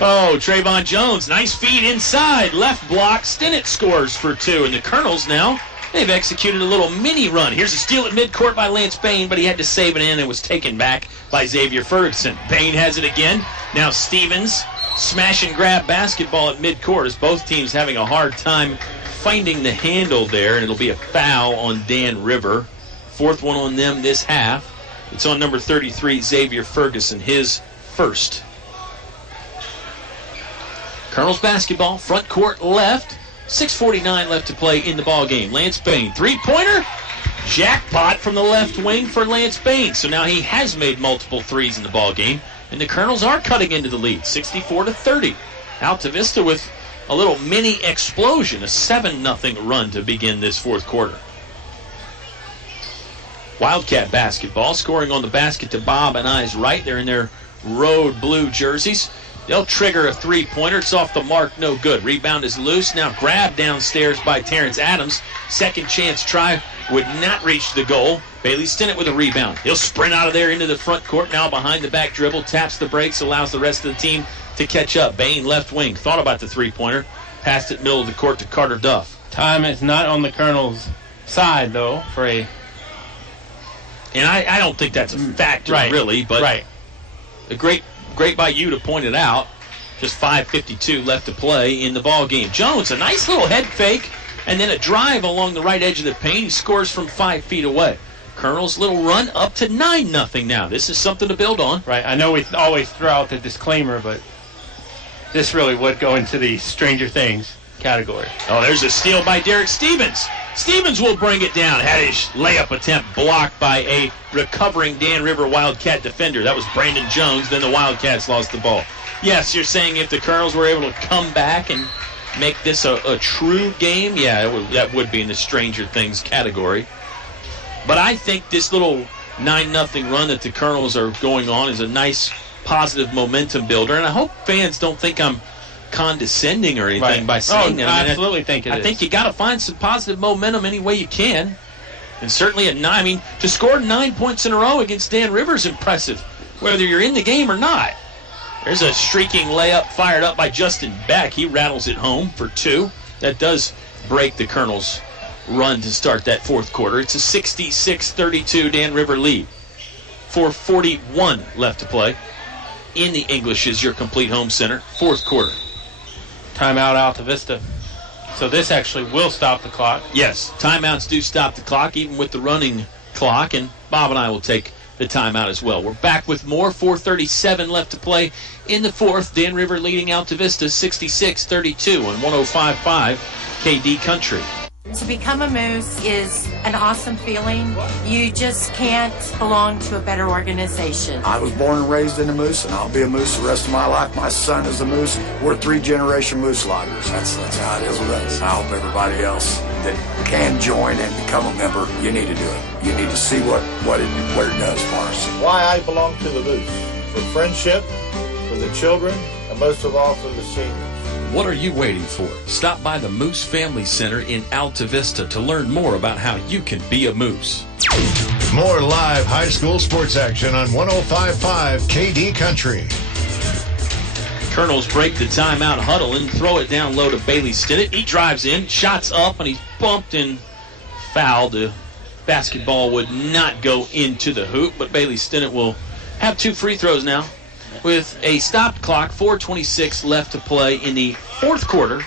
Oh, Trayvon Jones, nice feed inside, left block. Stinnett scores for 2, and the Colonels now, they've executed a little mini run. Here's a steal at midcourt by Lance Bain, but he had to save it in and was taken back by Xavier Ferguson. Bain has it again. Now Stevens, smash and grab basketball at midcourt as both teams having a hard time finding the handle there, and it'll be a foul on Dan River. 4th one on them this half. It's on number 33, Xavier Ferguson, his first. Colonels basketball, front court left. 6:49 left to play in the ball game. Lance Bain, three-pointer. Jackpot from the left wing for Lance Bain. So now he has made multiple threes in the ball game, and the Colonels are cutting into the lead, 64-30. Altavista with a little mini explosion, a 7-0 run to begin this fourth quarter. Wildcat basketball, scoring on the basket to Bob and I's right. They're in their road blue jerseys. They'll trigger a three-pointer. It's off the mark, no good. Rebound is loose. Now grabbed downstairs by Terrence Adams. Second chance try would not reach the goal. Bailey Stinnett with a rebound. He'll sprint out of there into the front court. Now behind the back dribble. Taps the brakes. Allows the rest of the team to catch up. Bain left wing. Thought about the three-pointer. Passed it middle of the court to Carter Duff. Time is not on the Colonels' side, though, for a... And I don't think that's a factor, really. But a great by you to point it out. Just 5:52 left to play in the ball game. Jones, a nice little head fake, and then a drive along the right edge of the paint. He scores from 5 feet away. Colonel's little run up to 9-0 now. This is something to build on. Right. I know we always throw out the disclaimer, but this really would go into the Stranger Things category. Oh, there's a steal by Derek Stevens. Stevens will bring it down. Had his layup attempt blocked by a recovering Dan River Wildcat defender. That was Brandon Jones. Then the Wildcats lost the ball. Yes, you're saying if the Colonels were able to come back and make this a true game, yeah, that would be in the Stranger Things category. But I think this little 9-0 run that the Colonels are going on is a nice positive momentum builder. And I hope fans don't think I'm condescending or anything by saying that. I absolutely think it is. I think you got to find some positive momentum any way you can. And certainly at 9, I mean, to score 9 points in a row against Dan River is impressive, whether you're in the game or not. There's a streaking layup fired up by Justin Beck. He rattles it home for 2. That does break the Colonels' run to start that fourth quarter. It's a 66-32 Dan River lead. 4:41 left to play in the English is your complete home center. Fourth quarter. Timeout Altavista. So this actually will stop the clock. Yes, timeouts do stop the clock, even with the running clock, and Bob and I will take the timeout as well. We're back with more. 4:37 left to play in the fourth. Dan River leading Altavista 66-32 on 105.5 KD Country. To become a Moose is an awesome feeling. You just can't belong to a better organization. I was born and raised in a Moose, and I'll be a Moose the rest of my life. My son is a Moose. We're 3-generation Moose loggers. That's how it is with us. I hope everybody else that can join and become a member, you need to do it. You need to see what it does for us. Why I belong to the Moose. For friendship, for the children, and most of all for the seniors. What are you waiting for? Stop by the Moose Family Center in Altavista to learn more about how you can be a Moose. More live high school sports action on 105.5 KD Country. Colonels break the timeout huddle and throw it down low to Bailey Stinnett. He drives in, shots up, and he's bumped and fouled. The basketball would not go into the hoop, but Bailey Stinnett will have 2 free throws now. With a stopped clock, 4:26 left to play in the fourth quarter.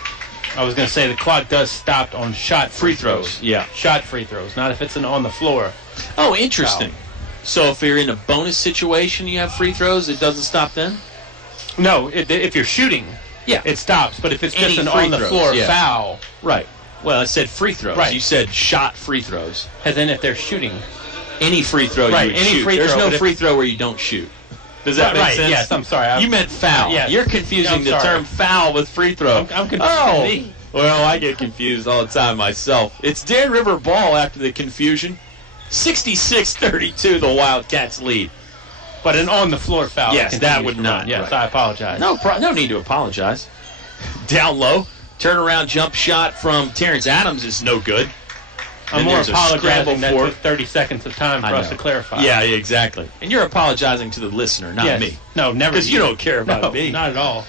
I was going to say the clock does stop on shot free throws. Yeah. Shot free throws, not if it's on the floor. Oh, interesting. Foul. So if you're in a bonus situation, you have free throws, it doesn't stop then? No, if you're shooting, it stops. But if it's just an on-the-floor foul. Right. Well, I said free throws. Right. You said shot free throws. And then if they're shooting. Any free throw you would shoot. There's no free throw where you don't shoot. Does that make sense? Yes, I'm sorry. You meant foul. Yes. You're confusing the term foul with free throw. I'm confused. Oh, well, I get confused all the time myself. It's Dan River ball after the confusion. 66-32, the Wildcats lead. But an on-the-floor foul. Yes, that would not. Yes, right. I apologize. No need to apologize. Down low, turnaround jump shot from Terrence Adams is no good. I'm more apologizing that took 30 seconds of time for us to clarify. Yeah, exactly. And you're apologizing to the listener, not me. No, never. Because you don't care about me. Not at all.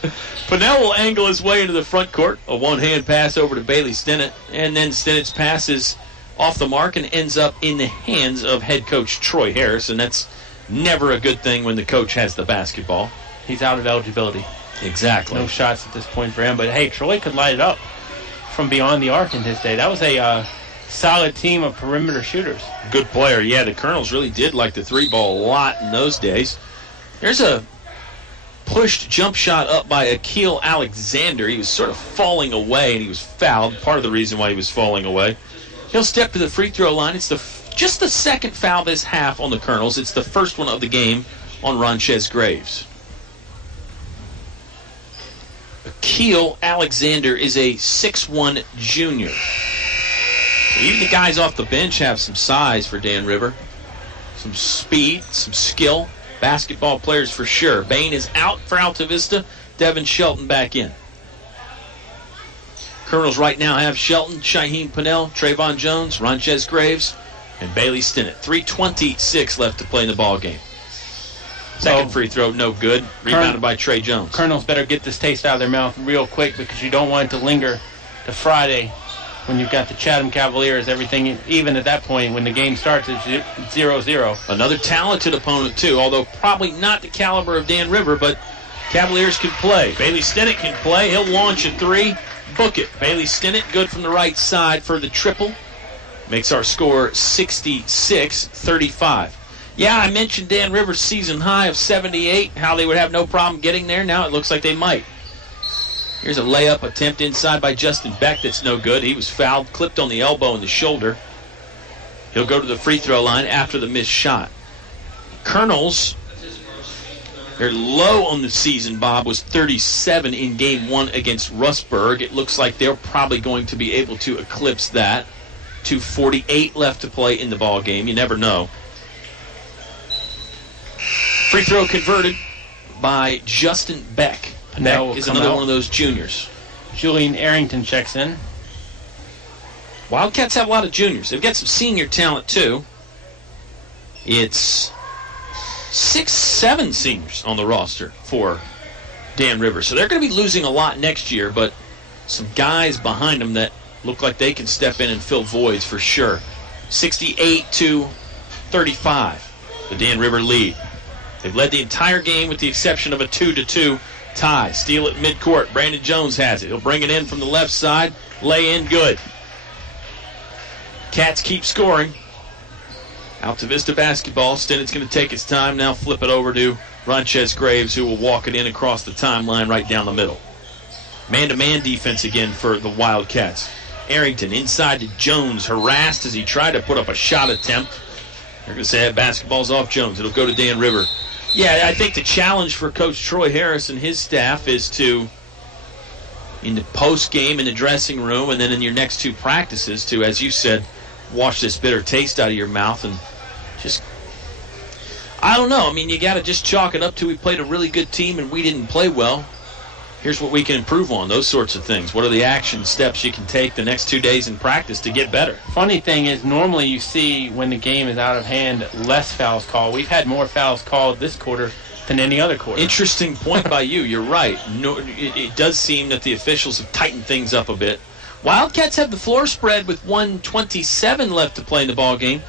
Pennell will angle his way into the front court. A one-hand pass over to Bailey Stinnett. And then Stinnett's pass is off the mark and ends up in the hands of head coach Troy Harris. And that's never a good thing when the coach has the basketball. He's out of eligibility. Exactly. No shots at this point for him. But, hey, Troy could light it up from beyond the arc in his day. That was a solid team of perimeter shooters. Good player. Yeah, the Colonels really did like the 3-ball a lot in those days. There's a pushed jump shot up by Akil Alexander. He was sort of falling away, and he was fouled. Part of the reason why he was falling away. He'll step to the free throw line. It's just the second foul this half on the Colonels. It's the first one of the game on Ronchez Graves. Akil Alexander is a 6'1 junior. So even the guys off the bench have some size for Dan River. Some speed, some skill. Basketball players for sure. Bain is out for Altavista. Devin Shelton back in. Colonels right now have Shelton, Shaheen Pinnell, Trayvon Jones, Ronchez Graves, and Bailey Stinnett. 3:26 left to play in the ball game. Second free throw, no good. Rebounded by Trey Jones. Colonels better get this taste out of their mouth real quick because you don't want it to linger to Friday when you've got the Chatham Cavaliers. Everything, even at that point, when the game starts, it's 0-0. Another talented opponent, too, although probably not the caliber of Dan River, but Cavaliers can play. Bailey Stinnett can play. He'll launch a three. Book it. Bailey Stinnett, good from the right side for the triple. Makes our score 66-35. Yeah, I mentioned Dan River's season high of 78, how they would have no problem getting there. Now it looks like they might. Here's a layup attempt inside by Justin Beck that's no good. He was fouled, clipped on the elbow and the shoulder. He'll go to the free throw line after the missed shot. Colonels, their low on the season, Bob, was 37 in game one against Rustburg. It looks like they're probably going to be able to eclipse that. 2:48 left to play in the ball game. You never know. Free throw converted by Justin Beck. Beck is another one of those juniors. Julian Arrington checks in. Wildcats have a lot of juniors. They've got some senior talent, too. It's 6-7 seniors on the roster for Dan River. So they're going to be losing a lot next year, but some guys behind them that look like they can step in and fill voids for sure. 68-35, the Dan River lead. They've led the entire game with the exception of a 2-2 tie. Steal it midcourt. Brandon Jones has it. He'll bring it in from the left side. Lay in good. Cats keep scoring. Altavista basketball. Stinnett's going to take his time now. Flip it over to Ronchez Graves, who will walk it in across the timeline right down the middle. Man-to-man defense again for the Wildcats. Arrington inside to Jones, harassed as he tried to put up a shot attempt. They're going to say that basketball's off Jones. It'll go to Dan River. Yeah, I think the challenge for Coach Troy Harris and his staff is to, in the post-game, in the dressing room, and then in your next two practices, to, as you said, wash this bitter taste out of your mouth and just, I don't know. I mean, you got to just chalk it up to we played a really good team and we didn't play well. Here's what we can improve on, those sorts of things. What are the action steps you can take the next 2 days in practice to get better? Funny thing is, normally you see when the game is out of hand, less fouls called. We've had more fouls called this quarter than any other quarter. Interesting point by you. You're right. No, it does seem that the officials have tightened things up a bit. Wildcats have the floor spread with 1:27 left to play in the ball game.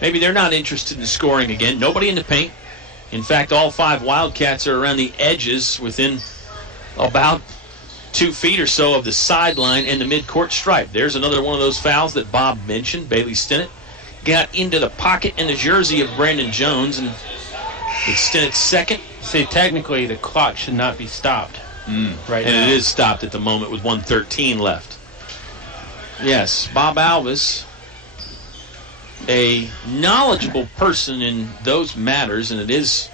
Maybe they're not interested in scoring again. Nobody in the paint. In fact, all five Wildcats are around the edges within about 2 feet or so of the sideline and the midcourt stripe. There's another one of those fouls that Bob mentioned. Bailey Stinnett got into the pocket and the jersey of Brandon Jones, and it's Stinnett's second. See, technically the clock should not be stopped right now. And it is stopped at the moment with 1:13 left. Yes, Bob Alvis, a knowledgeable person in those matters, and it is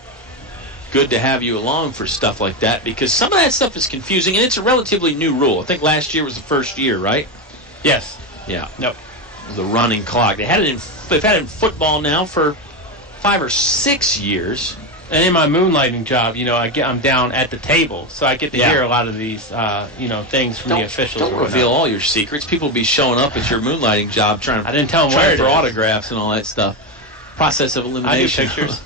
good to have you along for stuff like that because some of that stuff is confusing, and it's a relatively new rule. I think last year was the first year, right? Yes. Yeah. Nope. The running clock. They've had it in football now for 5 or 6 years. And in my moonlighting job, you know, I'm down at the table, so I get to hear a lot of these, things from the officials. Don't reveal all your secrets. People will be showing up at your moonlighting job trying to. I didn't tell them where for autographs and all that stuff. Process of elimination. I do pictures.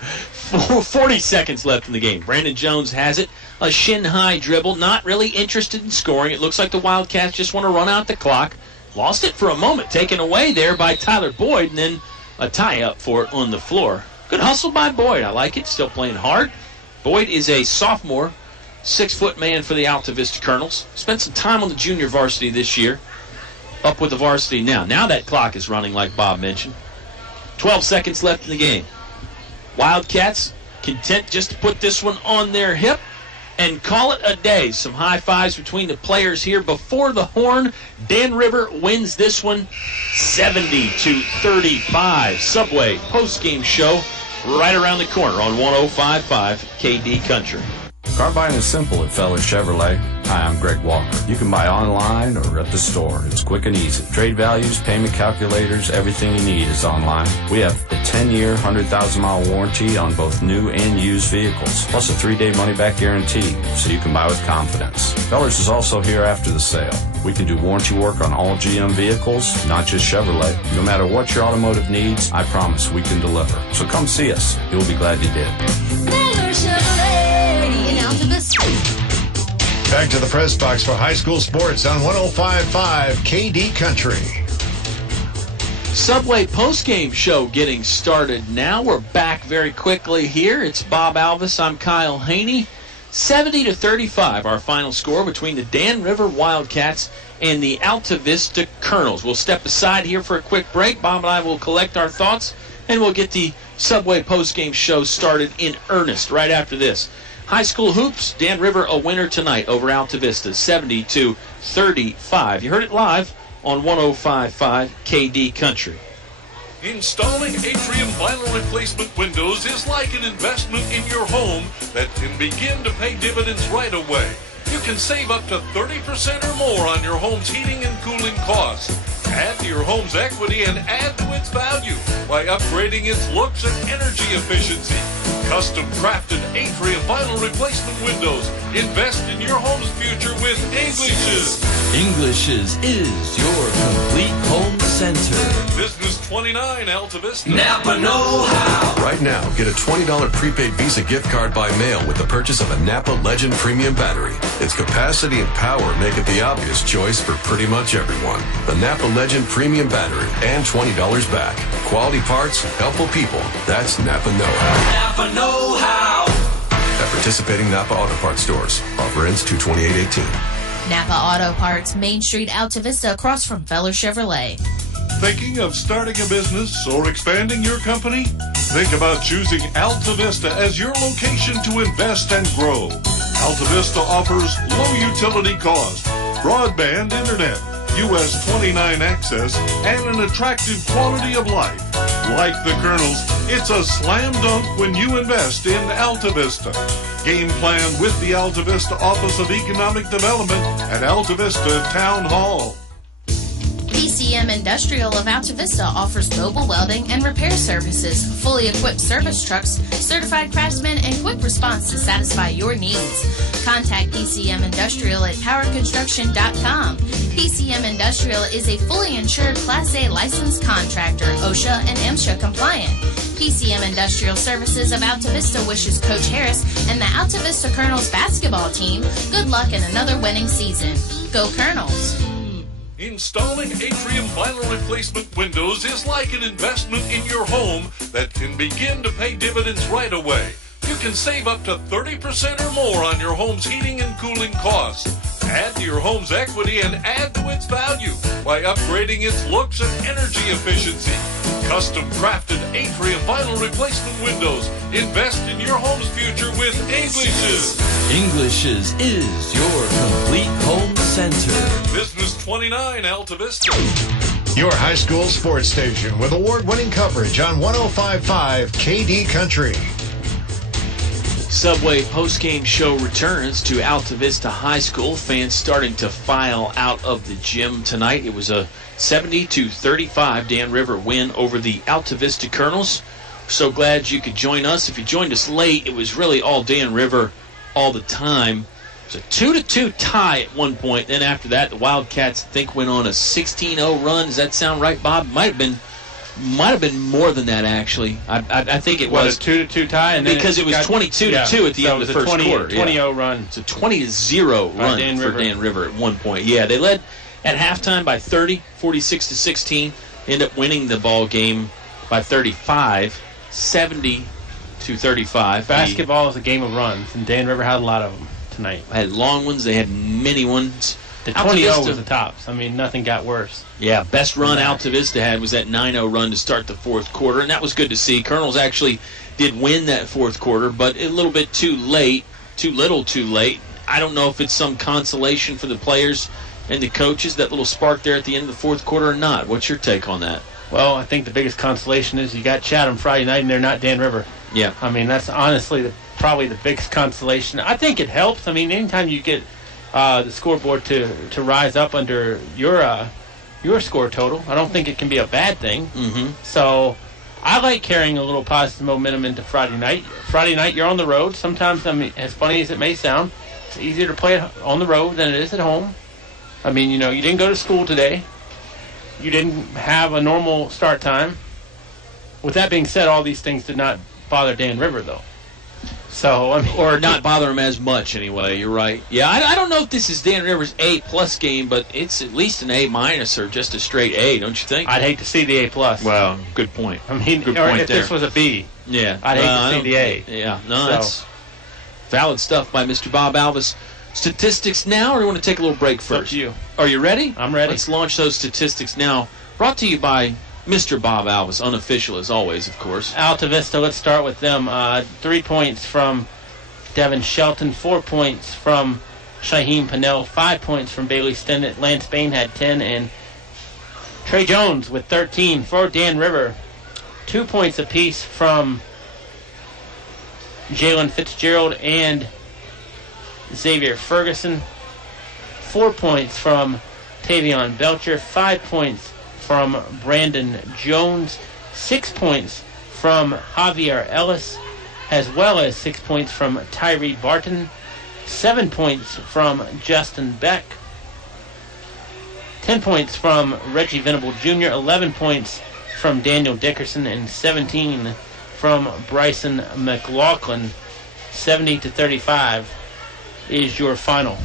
40 seconds left in the game. Brandon Jones has it. A shin-high dribble. Not really interested in scoring. It looks like the Wildcats just want to run out the clock. Lost it for a moment. Taken away there by Tyler Boyd, and then a tie-up for it on the floor. Good hustle by Boyd. I like it. Still playing hard. Boyd is a sophomore, 6-foot man for the Altavista Colonels. Spent some time on the junior varsity this year. Up with the varsity now. Now that clock is running like Bob mentioned. 12 seconds left in the game. Wildcats content just to put this one on their hip. and call it a day. Some high fives between the players here before the horn. Dan River wins this one 70-35. Subway post-game show right around the corner on 105.5 KD Country. Car buying is simple at Feller Chevrolet. Hi, I'm Greg Walker. You can buy online or at the store. It's quick and easy. Trade values, payment calculators, everything you need is online. We have a 10-year, 100,000-mile warranty on both new and used vehicles, plus a 3-day money-back guarantee, so you can buy with confidence. Feller's is also here after the sale. We can do warranty work on all GM vehicles, not just Chevrolet. No matter what your automotive needs, I promise we can deliver. So come see us. You'll be glad you did. Feller Chevrolet in Altavista. Back to the press box for high school sports on 105.5 KD Country. Subway postgame show getting started now. We're back very quickly here. It's Bob Alvis. I'm Kyle Haney. 70-35, our final score between the Dan River Wildcats and the Altavista Colonels. We'll step aside here for a quick break. Bob and I will collect our thoughts, and we'll get the Subway postgame show started in earnest right after this. High school hoops, Dan River a winner tonight over Altavista, 70-35. You heard it live on 105.5 KD Country. Installing atrium vinyl replacement windows is like an investment in your home that can begin to pay dividends right away. You can save up to 30% or more on your home's heating and cooling costs. Add to your home's equity and add to its value by upgrading its looks and energy efficiency. Custom crafted atrium vinyl replacement windows. Invest in your home's future with English's. English's is your complete home center. Business 29 Altavista. Napa know-how. Right now, get a $20 prepaid Visa gift card by mail with the purchase of a Napa Legend Premium Battery. Its capacity and power make it the obvious choice for pretty much everyone. The Napa Legend Premium Battery and $20 back. Quality parts, helpful people. That's Napa know-how. Napa know-how. At participating Napa Auto Parts stores. Offer ends 2/28/18. Napa Auto Parts, Main Street, Altavista, across from Feller Chevrolet. Thinking of starting a business or expanding your company? Think about choosing Altavista as your location to invest and grow. Altavista offers low utility cost, broadband internet, US 29 access, and an attractive quality of life. Like the Colonels, it's a slam dunk when you invest in Altavista. Game plan with the Altavista Office of Economic Development at Altavista Town Hall. PCM Industrial of Altavista offers mobile welding and repair services, fully equipped service trucks, certified craftsmen, and quick response to satisfy your needs. Contact PCM Industrial at powerconstruction.com. PCM Industrial is a fully insured Class A licensed contractor, OSHA and MSHA compliant. PCM Industrial Services of Altavista wishes Coach Harris and the Altavista Colonels basketball team good luck in another winning season. Go Colonels! Installing atrium vinyl replacement windows is like an investment in your home that can begin to pay dividends right away. You can save up to 30% or more on your home's heating and cooling costs. Add to your home's equity and add to its value by upgrading its looks and energy efficiency. Custom crafted atrium vinyl replacement windows. Invest in your home's future with English's. English's is your complete home center. Business 29 Altavista. Your high school sports station with award-winning coverage on 105.5 KD Country. Subway postgame show returns to Altavista High School. Fans starting to file out of the gym tonight. It was a 70-35 Dan River win over the Altavista Colonels. So glad you could join us. If you joined us late, it was really all Dan River all the time. It was a 2-2 tie at one point. Then after that, the Wildcats, I think, went on a 16-0 run. Does that sound right, Bob? Might have been more than that, actually. I think it was a 2-2 tie, and because it was 22-2 at the end of the first quarter. 20-0 run. It's a 20-0 run for Dan River at one point. Yeah, they led at halftime by 30, 46-16. End up winning the ball game by 35, 70-35. Basketball is a game of runs, and Dan River had a lot of them tonight. They had long ones. They had many ones. The 20-0 was the tops. I mean, nothing got worse. Yeah, best run Altavista had was that 9-0 run to start the fourth quarter, and that was good to see. Colonels actually did win that fourth quarter, but a little bit too late. too little, too late. I don't know if it's some consolation for the players and the coaches, that little spark there at the end of the fourth quarter or not. What's your take on that? Well, I think the biggest consolation is you got Chatham Friday night and they're not Dan River. Yeah. I mean, that's honestly probably the biggest consolation. I think it helps. I mean, anytime you get the scoreboard to rise up under your score total, I don't think it can be a bad thing. Mm-hmm. So I like carrying a little positive momentum into Friday night. Friday night, you're on the road. Sometimes, I mean, as funny as it may sound, it's easier to play on the road than it is at home. I mean, you didn't go to school today. You didn't have a normal start time. With that being said, all these things did not bother Dan River, though. So, I mean, or not bother him as much, anyway. You're right. Yeah, I don't know if this is Dan River's A+ game, but it's at least an A- or just a straight A, don't you think? I'd hate to see the A+. Well, good point. I mean, good or point if there. this was a B, yeah, I'd hate to see the A. Yeah, no, that's valid stuff by Mr. Bob Alvis. Statistics now, or do you want to take a little break first? Up to you. Are you ready? I'm ready. Let's launch those statistics now. Brought to you by Mr. Bob Alvis, unofficial as always, of course. Altavista, let's start with them. 3 points from Devin Shelton, 4 points from Shaheem Pannell, 5 points from Bailey Stennett. Lance Bain had 10, and Trey Jones with 13 for Dan River. 2 points apiece from Jalen Fitzgerald and Xavier Ferguson. 4 points from Tavion Belcher. 5 points from Brandon Jones. 6 points from Javier Ellis, as well as 6 points from Tyree Barton. 7 points from Justin Beck. 10 points from Reggie Venable Jr. 11 points from Daniel Dickerson, and 17 from Bryson McLaughlin. 70-35 is your final.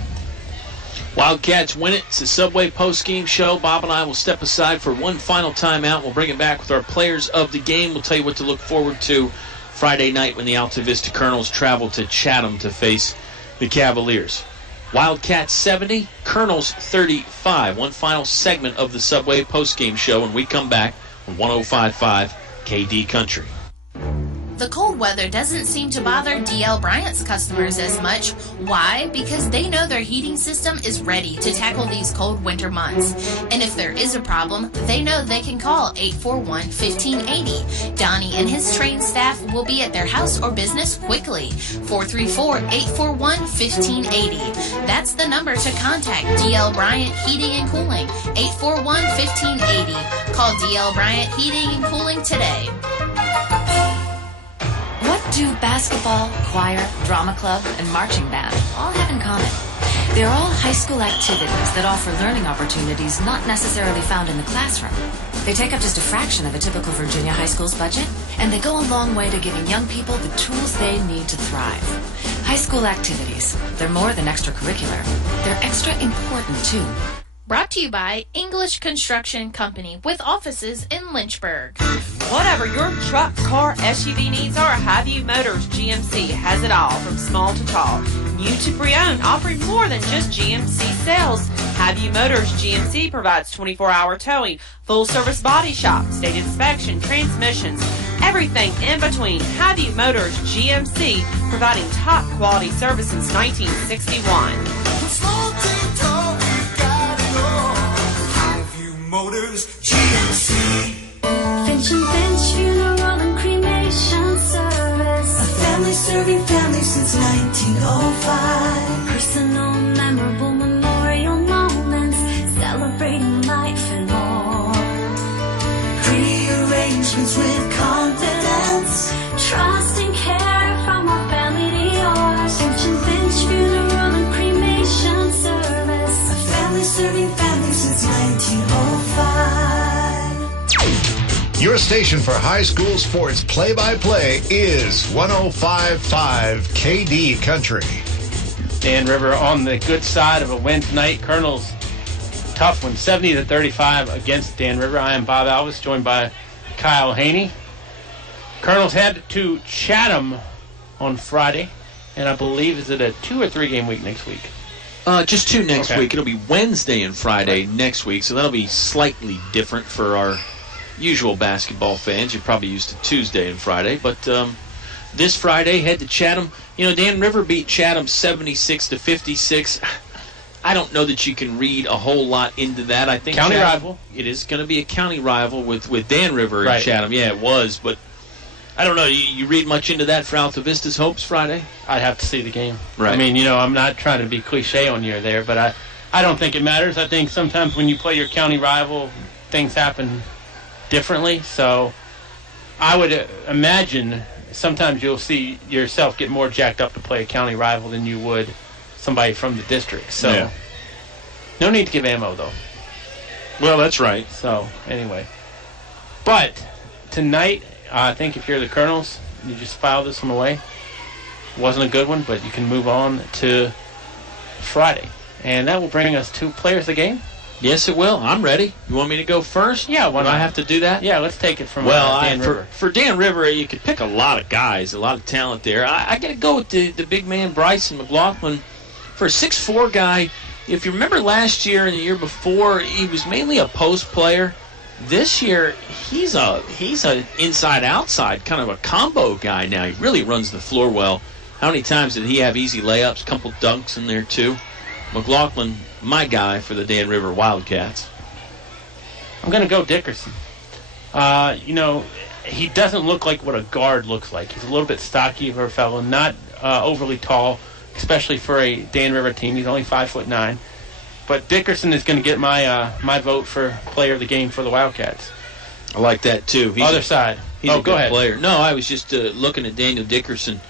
Wildcats win it. It's a Subway post-game show. Bob and I will step aside for one final timeout. We'll bring it back with our players of the game. We'll tell you what to look forward to Friday night when the Altavista Colonels travel to Chatham to face the Cavaliers. Wildcats 70, Colonels 35. One final segment of the Subway post-game show when we come back on 105.5 KD Country. The cold weather doesn't seem to bother DL Bryant's customers as much. Why? Because they know their heating system is ready to tackle these cold winter months. And if there is a problem, they know they can call 841-1580. Donnie and his trained staff will be at their house or business quickly. 434-841-1580. That's the number to contact DL Bryant Heating and Cooling. 841-1580. Call DL Bryant Heating and Cooling today. What do basketball, choir, drama club, and marching band all have in common? They're all high school activities that offer learning opportunities not necessarily found in the classroom. They take up just a fraction of a typical Virginia high school's budget, and they go a long way to giving young people the tools they need to thrive. High school activities, they're more than extracurricular. They're extra important, too. Brought to you by English Construction Company with offices in Lynchburg. Whatever your truck, car, SUV needs are, Highview Motors GMC has it all, from small to tall. New to pre-owned, offering more than just GMC sales. Highview Motors GMC provides 24-hour towing, full-service body shop, state inspection, transmissions, everything in between. Highview Motors GMC, providing top-quality service since 1961. Motors, GMC. Finch and Finch Funeral and Cremation Service. A family serving families since 1905. Personal, memorable memorial moments, celebrating life and more. Pre-arrangements with confidence. Trust and care from our family to yours. Finch and Finch Funeral and Cremation Service. A family serving families since 1905. Your station for high school sports play-by-play is 105.5 KD Country. Dan River on the good side of a win tonight. Colonels, tough one, 70-35 against Dan River. I am Bob Alvis, joined by Kyle Haney. Colonels head to Chatham on Friday, and I believe, is it a 2 or 3 game week next week? Just 2 next week. It'll be Wednesday and Friday next week, so that'll be slightly different for our usual basketball fans. You're probably used to Tuesday and Friday, but this Friday, head to Chatham. Dan River beat Chatham 76-56. I don't know that you can read a whole lot into that. I think county Chatham, rival. It is going to be a county rival with Dan River Right. and Chatham. Yeah, it was, but I don't know. You read much into that for Altavista's hopes Friday? I'd have to see the game. Right. I mean, I'm not trying to be cliche on you there, but I don't think it matters. I think sometimes when you play your county rival, things happen differently. So I would imagine sometimes you'll see yourself get more jacked up to play a county rival than you would somebody from the district. So no need to give ammo, though. Well, that's right. So anyway. But tonight, I think if you're the Colonels, you just file this one away. Wasn't a good one, but you can move on to Friday. And that will bring us to Players of the Game. Yes, it will. I'm ready. You want me to go first? Yeah, why Do not? I have to do that? Yeah, let's take it from Dan Dan River. For Dan River, you could pick a lot of guys, a lot of talent there. I got to go with the big man, Bryson McLaughlin. For a 6'4" guy, if you remember last year and the year before, he was mainly a post player. This year, he's a inside-outside kind of a combo guy now. He really runs the floor well. How many times did he have easy layups, a couple dunks in there too? McLaughlin, my guy for the Dan River Wildcats. I'm going to go Dickerson. He doesn't look like what a guard looks like. He's a little bit stocky of a fellow, not overly tall, especially for a Dan River team. He's only 5'9". But Dickerson is going to get my vote for player of the game for the Wildcats. I like that too. Other side. He's a go good ahead. player. No, I was just looking at Daniel Dickerson.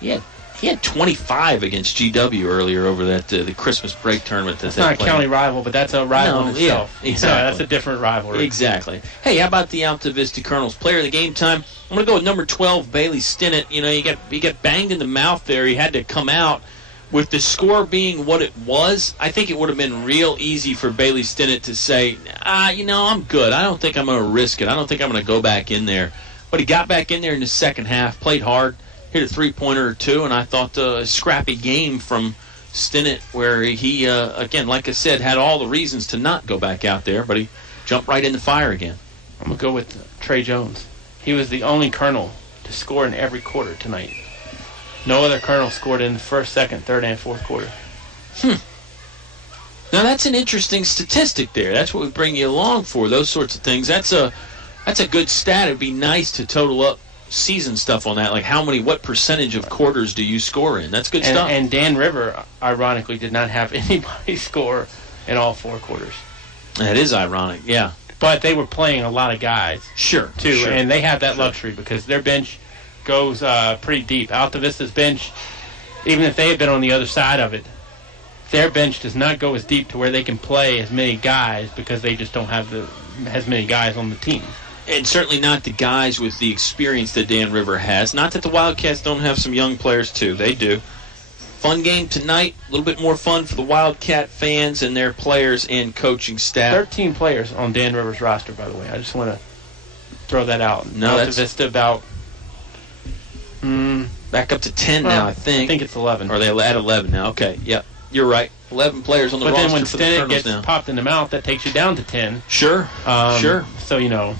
He had 25 against GW earlier over that the Christmas break tournament. That's not a county rival, but that's a rival in itself. Yeah, exactly. That's a different rivalry. Exactly. Hey, how about the Altavista Colonels? Player of the game time. I'm going to go with number 12, Bailey Stinnett. He got banged in the mouth there. He had to come out. With the score being what it was, I think it would have been real easy for Bailey Stinnett to say, I'm good. I don't think I'm going to risk it. I don't think I'm going to go back in there. But he got back in there in the second half, played hard, hit a three-pointer or two, and I thought a scrappy game from Stinnett where he, again, like I said, had all the reasons to not go back out there, but he jumped right in the fire again. I'm going to go with Trey Jones. He was the only Colonel to score in every quarter tonight. No other Colonel scored in the first, second, third, and fourth quarter. Now, that's an interesting statistic there. That's what we bring you along for, those sorts of things. That's a good stat. It'd be nice to total up season stuff on that, like what percentage of quarters do you score in? That's good stuff. And Dan River, ironically, did not have anybody score in all four quarters. That is ironic, yeah. But they were playing a lot of guys. Sure. Too, sure. And they have that luxury because their bench goes pretty deep. Altavista's bench, even if they had been on the other side of it, their bench does not go as deep to where they can play as many guys because they just don't have as many guys on the team. And certainly not the guys with the experience that Dan River has. Not that the Wildcats don't have some young players, too. They do. Fun game tonight. A little bit more fun for the Wildcat fans and their players and coaching staff. 13 players on Dan River's roster, by the way. I just want to throw that out. No, Altavista about... back up to 10 now, I think. I think it's 11. Or they're at 11 now. Okay, yep. You're right. 11 players on the roster for the Colonels now. But then when Stinnett gets popped in the mouth, that takes you down to 10. Sure, sure. So,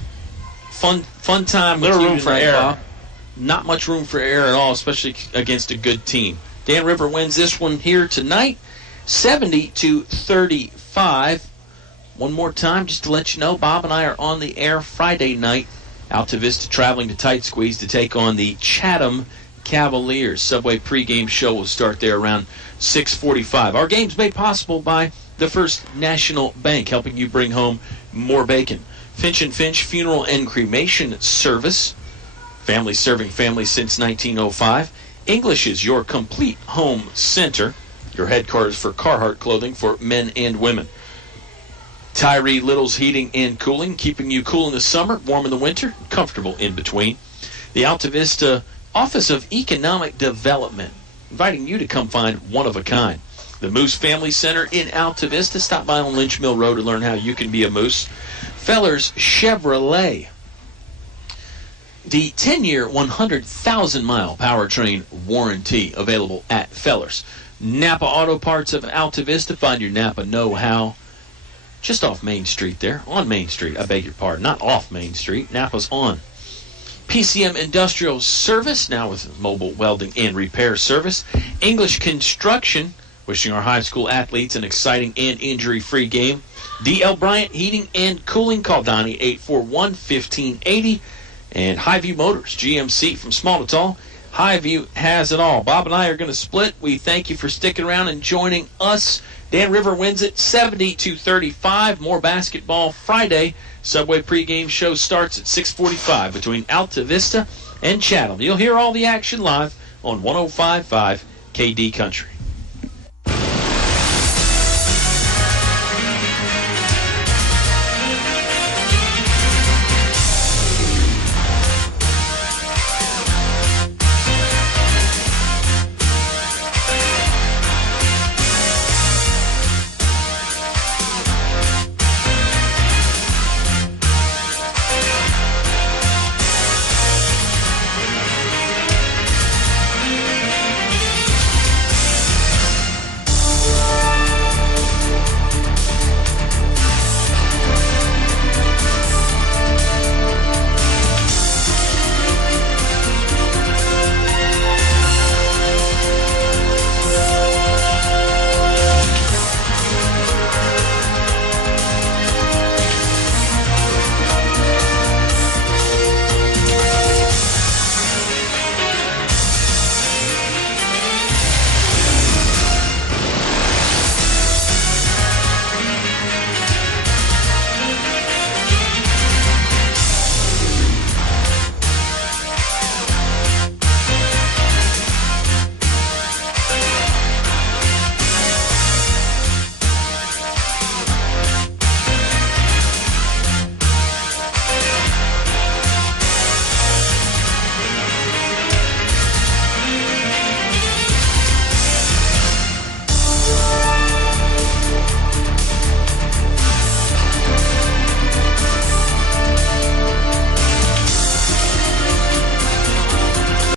Fun time. Little room for error. Bob. Not much room for error at all, especially against a good team. Dan River wins this one here tonight, 70-35. One more time, just to let you know, Bob and I are on the air Friday night. Altavista traveling to Tight Squeeze to take on the Chatham Cavaliers. Subway pregame show will start there around 6:45. Our game's made possible by the First National Bank, helping you bring home more bacon. Finch & Finch Funeral and Cremation Service. Family serving families since 1905. English is your complete home center. Your headquarters for Carhartt clothing for men and women. Tyree Little's Heating and Cooling, keeping you cool in the summer, warm in the winter, comfortable in between. The Altavista Office of Economic Development, inviting you to come find one of a kind. The Moose Family Center in Altavista. Stop by on Lynch Mill Road to learn how you can be a Moose. Fellers Chevrolet. The 10-year, 100,000-mile powertrain warranty available at Fellers. Napa Auto Parts of Altavista. Find your Napa know-how just off Main Street there. On Main Street, I beg your pardon. Not off Main Street. Napa's on. PCM Industrial Service, now with mobile welding and repair service. English Construction, wishing our high school athletes an exciting and injury-free game. D.L. Bryant Heating and Cooling, call Donnie 841-1580. And Highview Motors, GMC, from small to tall. Highview has it all. Bob and I are going to split. We thank you for sticking around and joining us. Dan River wins it 70-35. More basketball Friday. Subway pregame show starts at 6:45 between Altavista and Chatham. You'll hear all the action live on 105.5 KD Country.